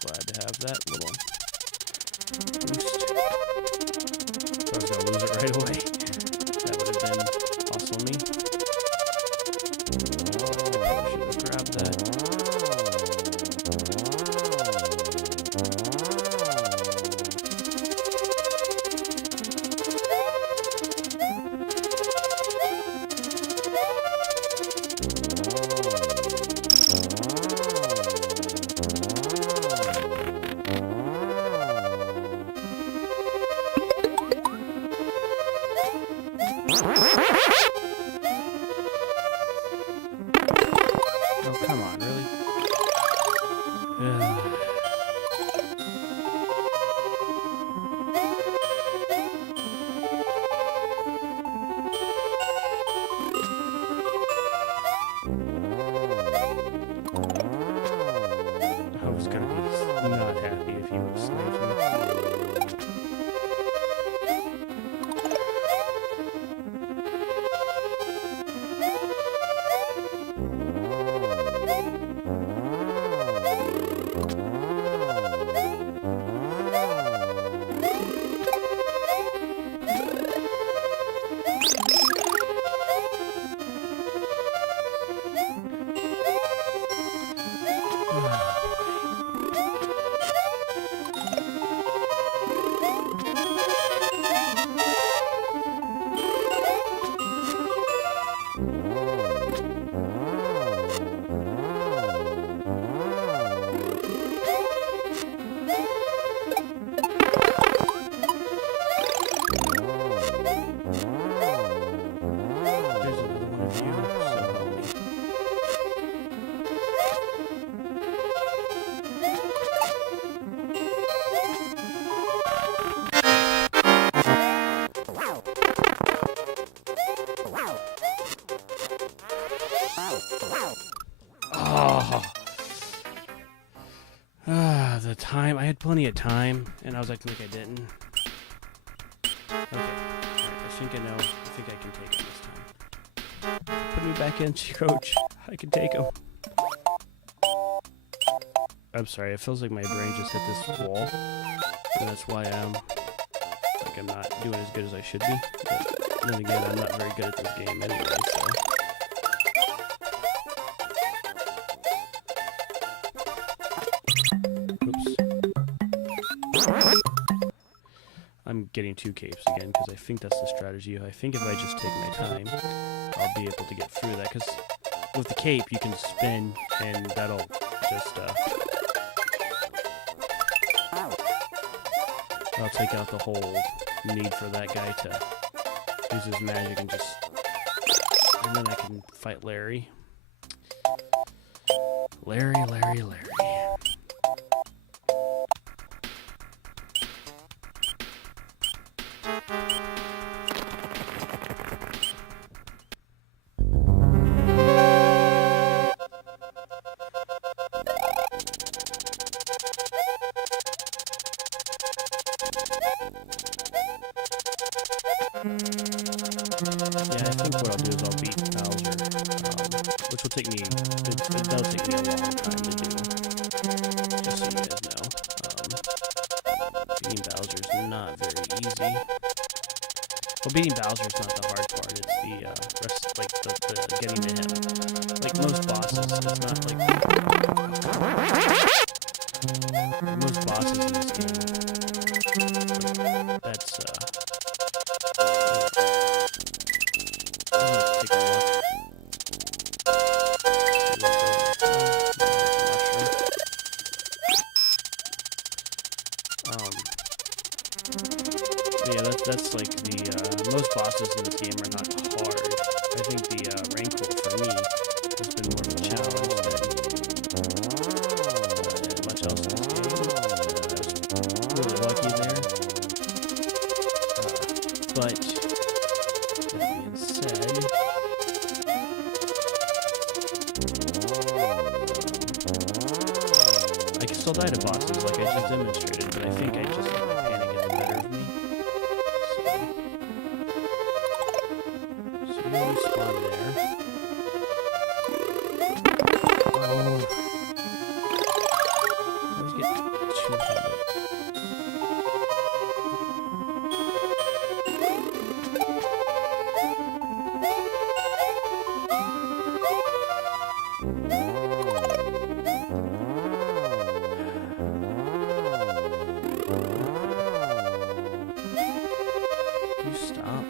Glad to have that little boost. I was gonna lose it right away. That would have been also me. Should have grabbed that. Oh, come on, really? I was gonna be not happy if you would have sniped me. The time. I had plenty of time, and I was acting like I didn't. Okay. Right, I think I know. I think I can take him this time. Put me back in, coach. I can take him. I'm sorry. It feels like my brain just hit this wall, and that's why I'm not doing as good as I should be. But then again, I'm not very good at this game anyway, so. I'm getting 2 capes again because I think that's the strategy. I think if I just take my time, I'll be able to get through that. Because with the cape, you can spin, and that'll just I'll take out the whole need for that guy to use his magic and just, and then I can fight Larry. Larry. Yeah, I think what I'll do is I'll beat Bowser, which will take me, that'll take me a long time to do, just so you guys know. Beating Bowser is not very easy. Well, beating Bowser is not the hard part, it's the rest, like, the getting to him. Like most bosses, it's not like... most bosses in this game, like, that's, take a look. Yeah, that's like the, most bosses in this game are not hard. I think the, Rancor for me has been more of a challenge than much else in this game. I was really lucky there. But, that being said, I can still die to bosses like I just demonstrated, but I think I just let my panic get the better of me. So you respawn there. Oh. I always get two-handed. You stop.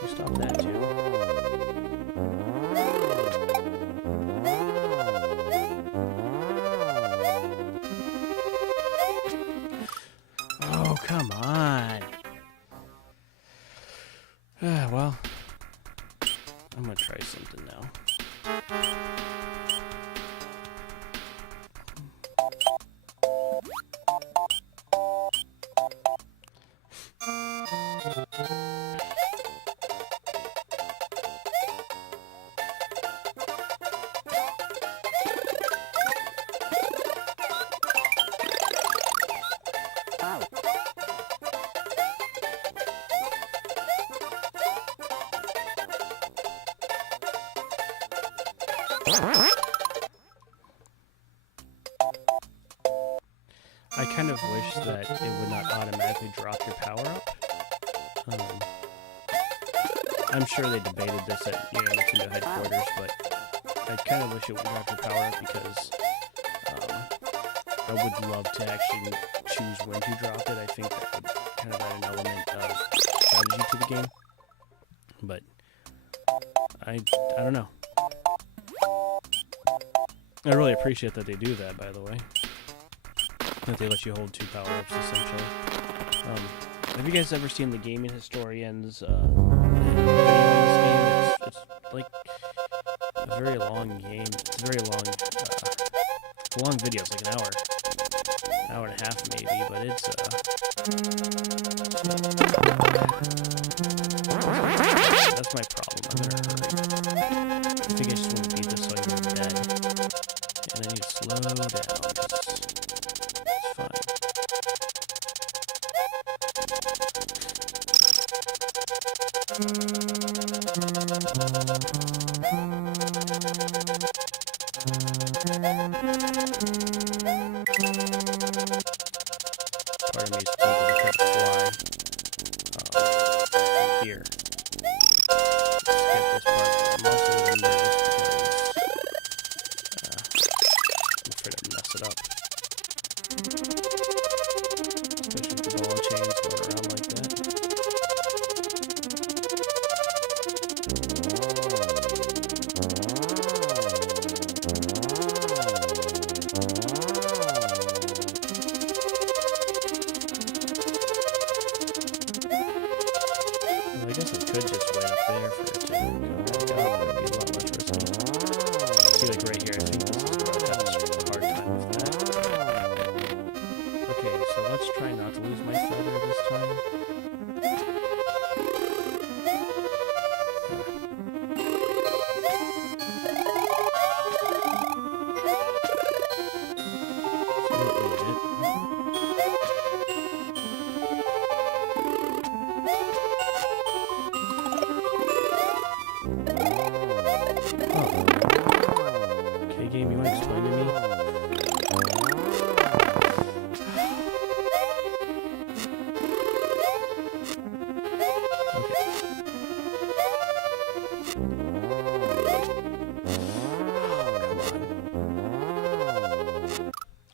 You stop that too. Oh, come on. Well, I'm gonna try something now. I kind of wish that it would not automatically drop your power-up. I'm sure they debated this at Nintendo headquarters, but I kind of wish it would drop your power-up because I would love to actually choose when to drop it. I think that would kind of add an element of strategy to the game. But I don't know. I really appreciate that they do that, by the way. That they let you hold two power-ups, essentially. Have you guys ever seen the Gaming Historian's video on this game? It's like a very long game. It's a very long, long video. It's like an hour and a half maybe, but it's that's my problem. I'm in a hurry. I think I just want to beat this so I can go to bed. And I need to slow down, because it's fine. Part of me is still going to try to fly here. Skip this part. I'm also a little nervous because I'm afraid I'll mess it up. Especially with the ball and chains going around like that. Well, I guess I could just wait up there for it to go back out, but it'd be a lot less risky. See, like right here, I think this is where I'd have a hard time with that. Okay, so let's try not to lose my feather this time. game you want to explain to me? Okay.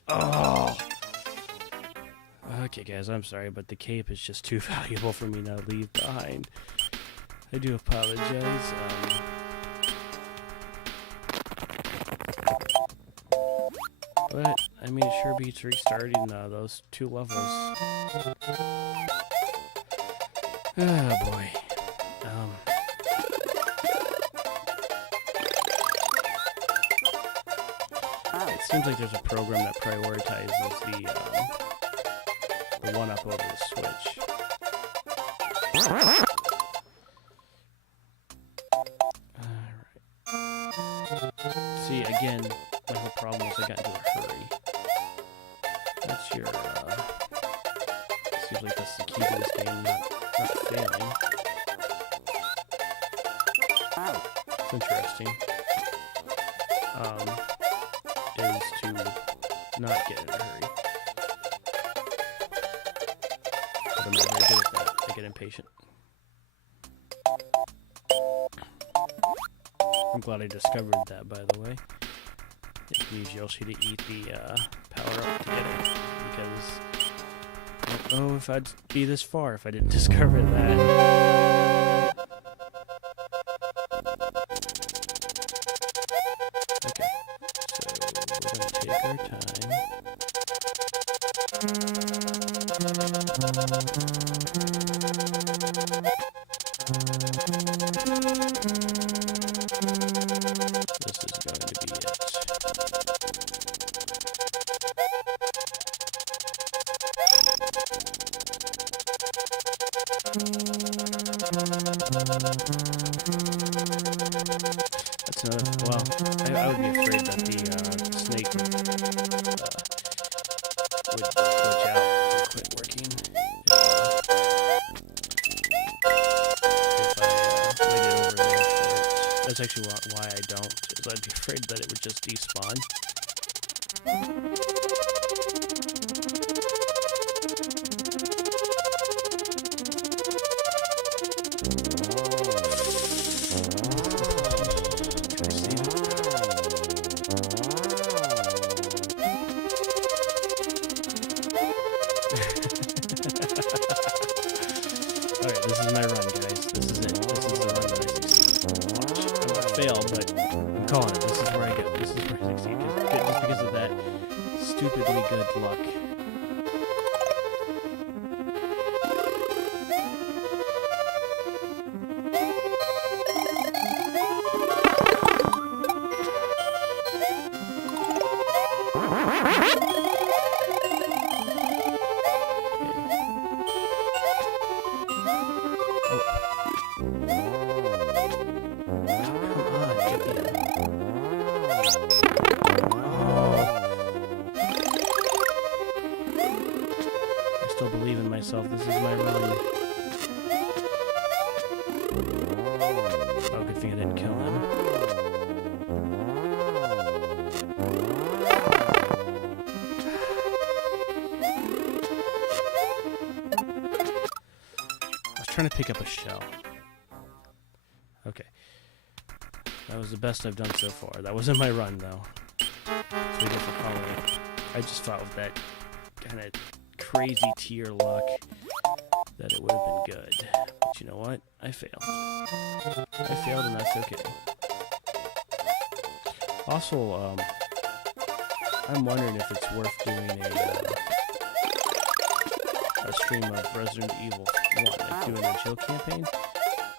Oh! Okay, guys, I'm sorry, but the cape is just too valuable for me to leave behind. I do apologize. But, I mean, it sure beats restarting those 2 levels. Oh, boy. It seems like there's a program that prioritizes the 1-up over the Switch. Alright. See, again, my whole problem was I got into a hurry. That's your, seems like that's the key to this game, not failing. It's interesting. Is to not get in a hurry. But I'm not very good at that. I get impatient. I'm glad I discovered that, by the way. You can use Yoshi to eat the power-up to get it. Because I don't know if I'd be this far if I didn't discover that. Okay. So we're going to take our time. This is going to be it. That's another. Well, I would be afraid that the snake would glitch out and quit working if I waited over there for it. That's actually why I don't, is I'd be afraid that it would just despawn. Alright, this is my run, guys. This is it. This is the run that I succeed. Watch. I'm gonna fail, but I'm calling it. This is where I go. This is where I succeed. Just because of that stupidly good luck. Still believe in myself. This is my run. Oh, good thing I didn't kill him. I was trying to pick up a shell. Okay. That was the best I've done so far. That wasn't my run, though. So we go for calling it. I just thought with that kind of crazy tier luck that it would have been good. But you know what? I failed. I failed, and that's okay. Also, I'm wondering if it's worth doing a stream of Resident Evil 1, like doing a chill campaign.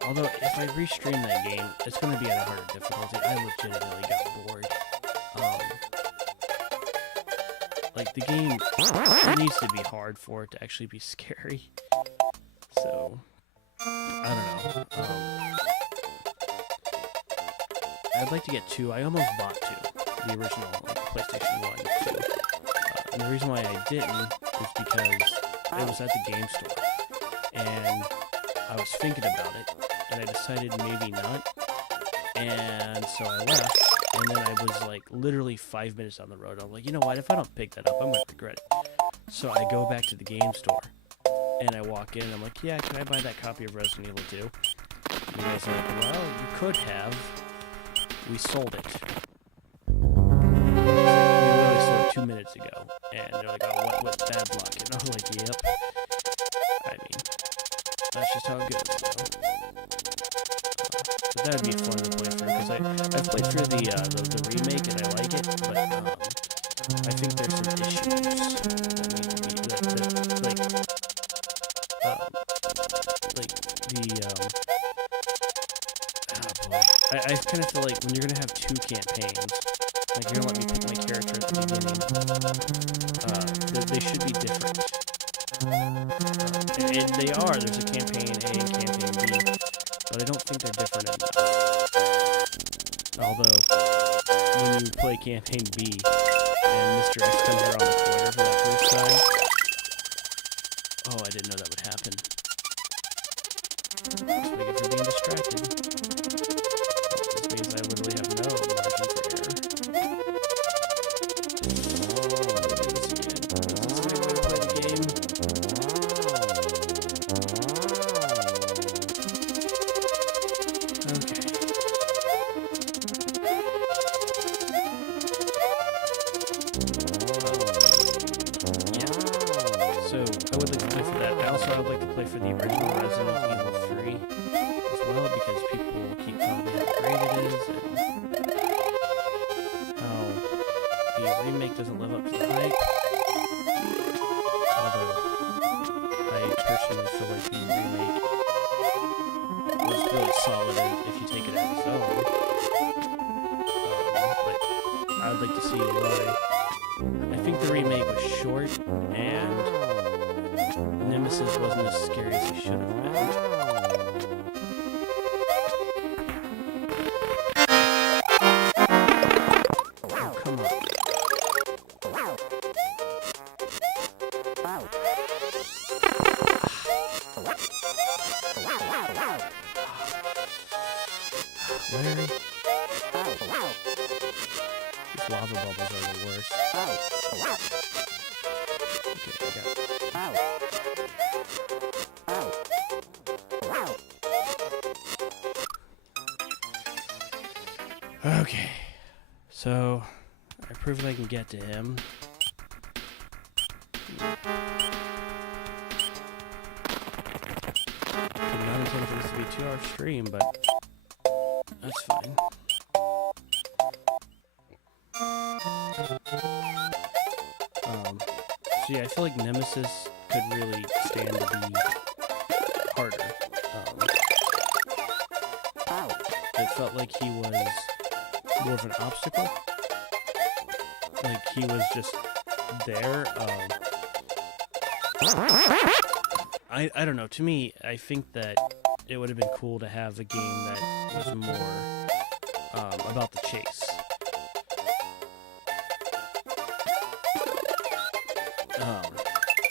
Although, if I restream that game, it's going to be at a harder difficulty. I legitimately got bored. Like, the game needs to be hard for it to actually be scary. So, I don't know. I'd like to get 2. I almost bought 2. The original, like, PlayStation 1. So, and the reason why I didn't is because it was at the game store. And I was thinking about it. And I decided maybe not. And so I left. And then I was like literally 5 minutes down the road. I'm like, you know what? If I don't pick that up, I'm gonna regret it. So I go back to the game store and I walk in and I'm like, yeah, can I buy that copy of Resident Evil 2? And the guys are like, well, you could have. We sold it. We literally sold it 2 minutes ago. And they're like, oh, what bad luck? And I was like, yep. I mean, that's just how it goes, you know? But that would be fun to play through, because I've played through the remake and I like it, but I think there's some issues that need to be, like oh boy. I kind of feel like when you're going to have two campaigns, like you're going to let me pick my character at the beginning, they should be different. And they are. There's a campaign A and campaign B, but I don't think they're different enough. Although, when you play campaign B, and Mr. X comes around the corner for that first time, oh, I didn't know that would happen. That's what I get for being distracted. This means I literally have no margin for error. Let's see it. Is this the right way to play the game? Okay. Yeah. So, I would like to play for that. I would like to play for the original Resident Evil 3 as well, because people keep telling me how great it is, and how the remake doesn't live up to the hype. Although, I personally feel like the remake was really solid if you take it as its own. But I would like to see why. I think the remake was short, and Nemesis wasn't as scary as he should have been. Oh, come on. Larry? These lava bubbles are the worst. Okay, I got it. Okay, so I proved I can get to him. Did not intend for this to be a 2-hour stream, but that's fine. So yeah, I feel like Nemesis could really stand to be harder. It felt like he was more of an obstacle. Like he was just there. I don't know. To me, I think that it would have been cool to have a game that was more about the chase.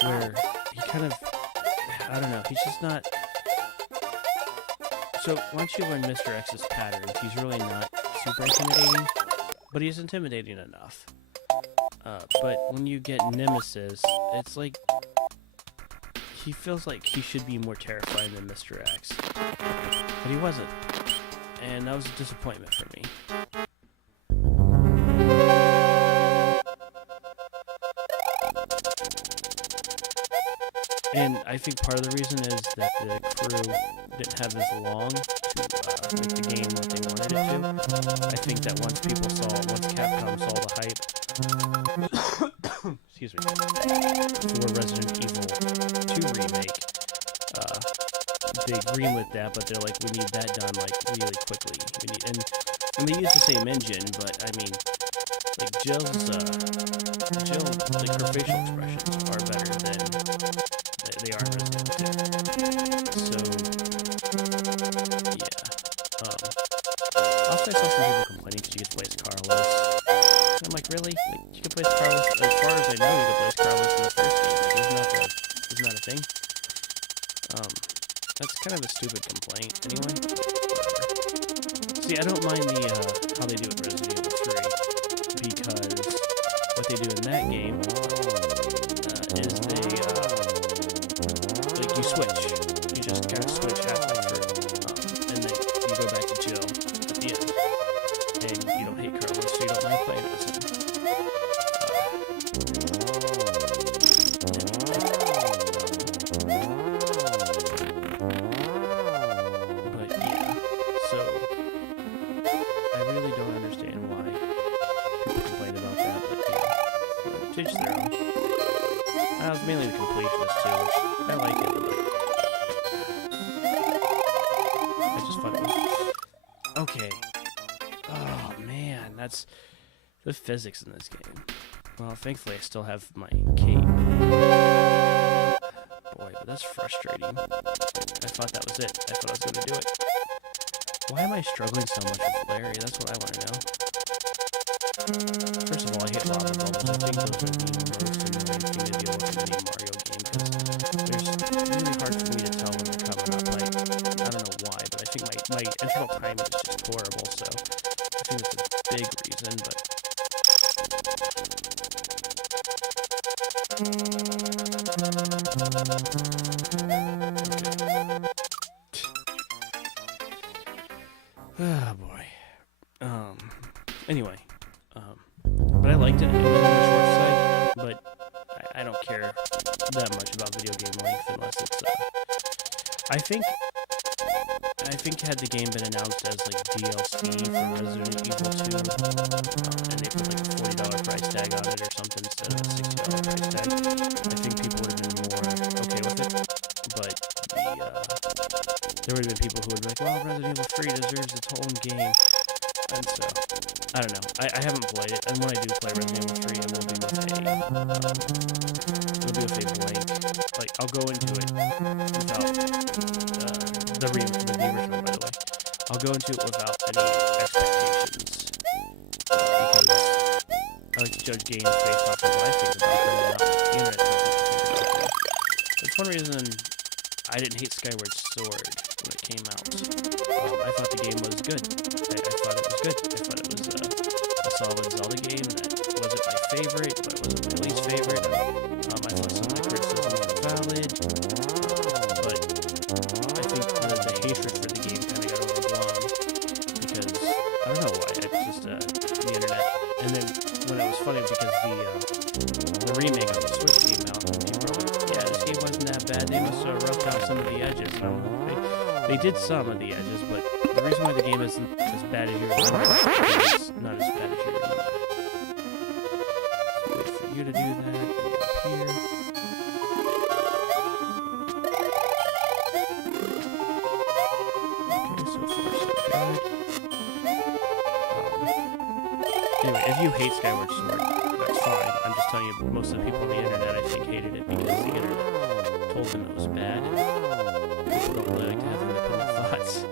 Where he kind of, I don't know, he's just not. So once you learn Mr. X's patterns, he's really not super intimidating, but he's intimidating enough. But when you get Nemesis, it's like he feels like he should be more terrifying than Mr. X, but he wasn't, and that was a disappointment for me. And I think part of the reason is that the crew didn't have as long to make the game what they wanted it to. I think that once Capcom saw the hype, excuse me, for Resident Evil 2 remake, they greenlit that, but they're like, we need that done like really quickly. And they use the same engine, but I mean, like Jill, like her facial expressions are better than they are in Resident Evil 2. So, yeah. Also, I saw some people complaining because you could play as Carlos. And I'm like, really? Like, you could play as Carlos? As far as I know, you could play as Carlos in the first game. Like, isn't that a thing? That's kind of a stupid complaint, anyway. See, I don't mind how they do it in Resident Evil they do in that game is they like you switch. You just kind of switch halfway through, and then you go back to Jill at the end. And you don't hate Carlos, so you don't mind playing as him. But yeah, so I really don't understand why people complain about that, but yeah, to each their own. I was mainly the completionist too, which I like it, but I just thought it was okay. Oh man, that's the physics in this game. Well, thankfully I still have my cape. Boy, but that's frustrating. I thought that was it. I thought I was going to do it. Why am I struggling so much with Larry? That's what I want to know. First of all, I hate lava bubbles. I think those are the most annoying thing to deal with in any Mario game, because it's really hard for me to tell when they're coming up. Like, I don't know why, but I think my internal timing is just horrible, so I think that's a big reason, but oh boy. Anyway, but I liked it. It was on the short side, but I don't care that much about video game length unless it's I think had the game been announced as like DLC for Resident Evil 2, and they put like a $40 price tag on it or something instead of a $60 price tag, I think people would have been more okay with it. But there would have been people who would be like, well, Resident Evil 3 deserves its own game. And so, I don't know. I haven't played it, and when I do play Resident Evil 3, it will be with a blank. Like, I'll go into it without the original, by the way. I'll go into it without any expectations, because I like to judge games based off of what I think about them and not what the internet tells me to think about them. That's one reason I didn't hate Skyward Sword when it came out. I thought the game was good. I thought it was good. I thought it was a solid Zelda game that wasn't my favorite, but it wasn't my least favorite. I thought some of the criticisms were valid, but I think the hatred for the game kind of got overblown, because I don't know why. It's just the internet. And then when it was funny, because the remake of the Switch came out, and people were like, yeah, this game wasn't that bad. They must have roughed out some of the edges. They did some of the edges, but the reason why the game isn't as bad as you remember is not as bad as you remember. So wait for you to do that, and get up here. Okay, so far so good. Anyway, if you hate Skyward Sword, that's fine. I'm just telling you, most of the people on the internet, I think, hated it because the internet told them it was bad, and people don't really like to have independent thoughts.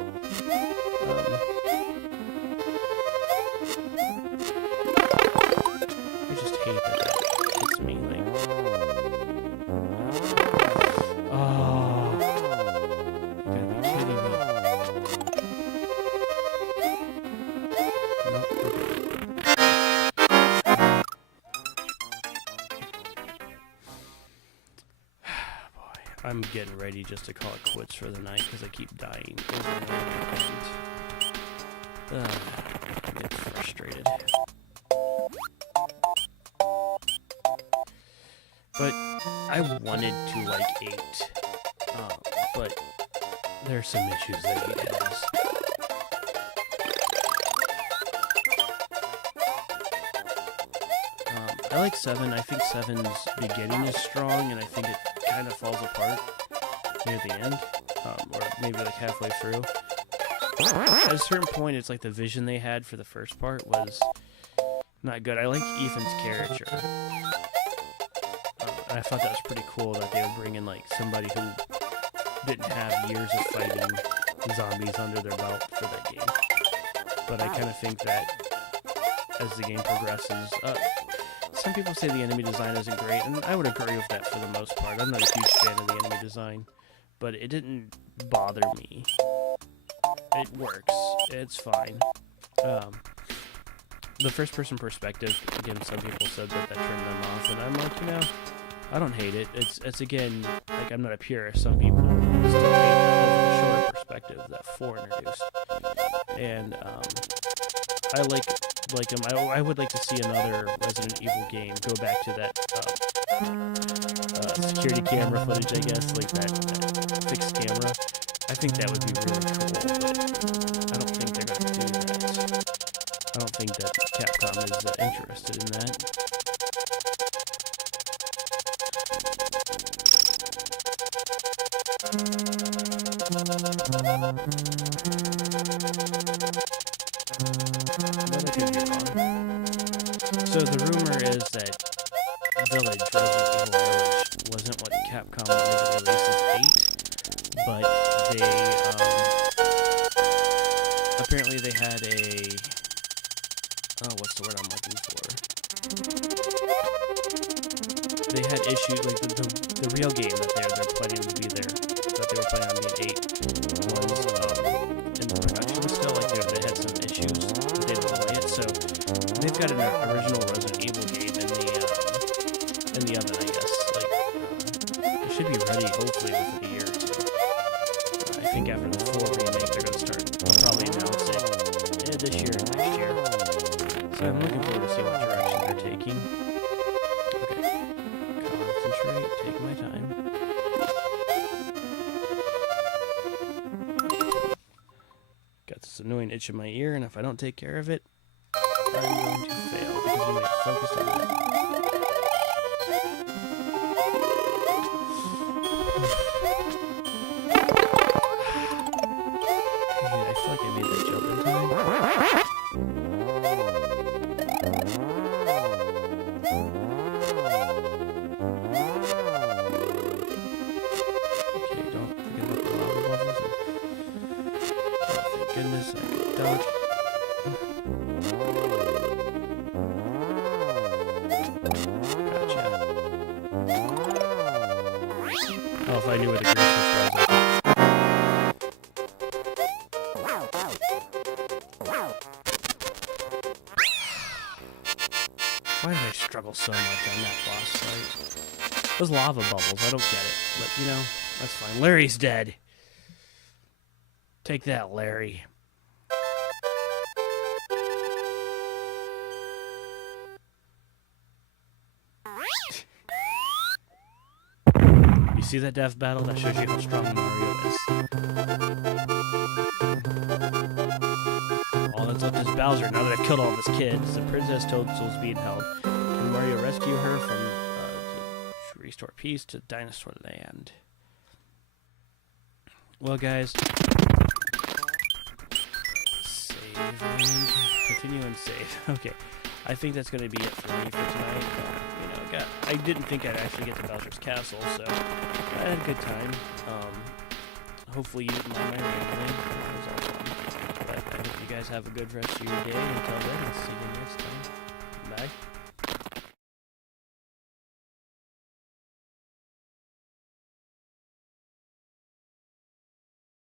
I just hate that hits me, like... Oh... You gotta be kidding me. Nope, okay. I'm getting ready just to call it quits for the night because I keep dying over and over. I get frustrated. But I wanted to like 8, but there are some issues that 8 has. I like 7. I think 7's beginning is strong, and I think it kind of falls apart near the end, or maybe like halfway through. At a certain point, it's like the vision they had for the first part was not good. I like Ethan's character, and I thought that was pretty cool that they would bring in like somebody who didn't have years of fighting zombies under their belt for that game. But I kind of think that as the game progresses, some people say the enemy design isn't great, and I would agree with that for the most part. I'm not a huge fan of the enemy design, but it didn't bother me. It works. It's fine. the first-person perspective, again, some people said that turned them off, and I'm like, you know, I don't hate it. It's again, like, I'm not a purist. Some people still hate the shorter perspective that 4 introduced, and I like them. I would like to see another Resident Evil game go back to that security camera footage, I guess, like that fixed camera. I think that would be really cool, but I don't think they're going to do that. I don't think that Capcom is interested in that. But I could be wrong. So the rumor is that Resident Evil Village wasn't what Capcom wanted to release as 8, but they, apparently they had a, what's the word I'm looking for? They had issues, like the real game that they're planning to be there, that they were planning on being 8, was in production still, like they had some issues, but they didn't play it, so they've got an original Resident Evil game in the oven, I guess. Like, it should be ready hopefully within a year or so. I think after the 4 remake, they're gonna start. They'll probably announce it this year or next year. So I'm looking forward to see what direction they're taking. Okay, concentrate. Take my time. Got this annoying itch in my ear, and if I don't take care of it, I'm going to fail because I'm not focused on it. I feel like I made that jump in time. Okay, don't forget about the lava bubbles. Oh, thank goodness I could dodge. Gotcha. Oh, if I knew where the green switch was, why did I struggle so much on that boss fight? Those lava bubbles, I don't get it. But, you know, that's fine. Larry's dead. Take that, Larry. You see that death battle? That shows you how strong Mario is. All that's left is Bowser. Now that I've killed all of his kids, the Princess Toadstool's being held. Can Mario rescue her from to restore peace to Dinosaur Land? Well, guys, save and continue and save. Okay, I think that's going to be it for me for tonight. You know, I didn't think I'd actually get to Bowser's Castle, so I had a good time. Hopefully you didn't mind my rambling. It was all fun. But I hope you guys have a good rest of your day. Until then, I'll see you next time. Bye.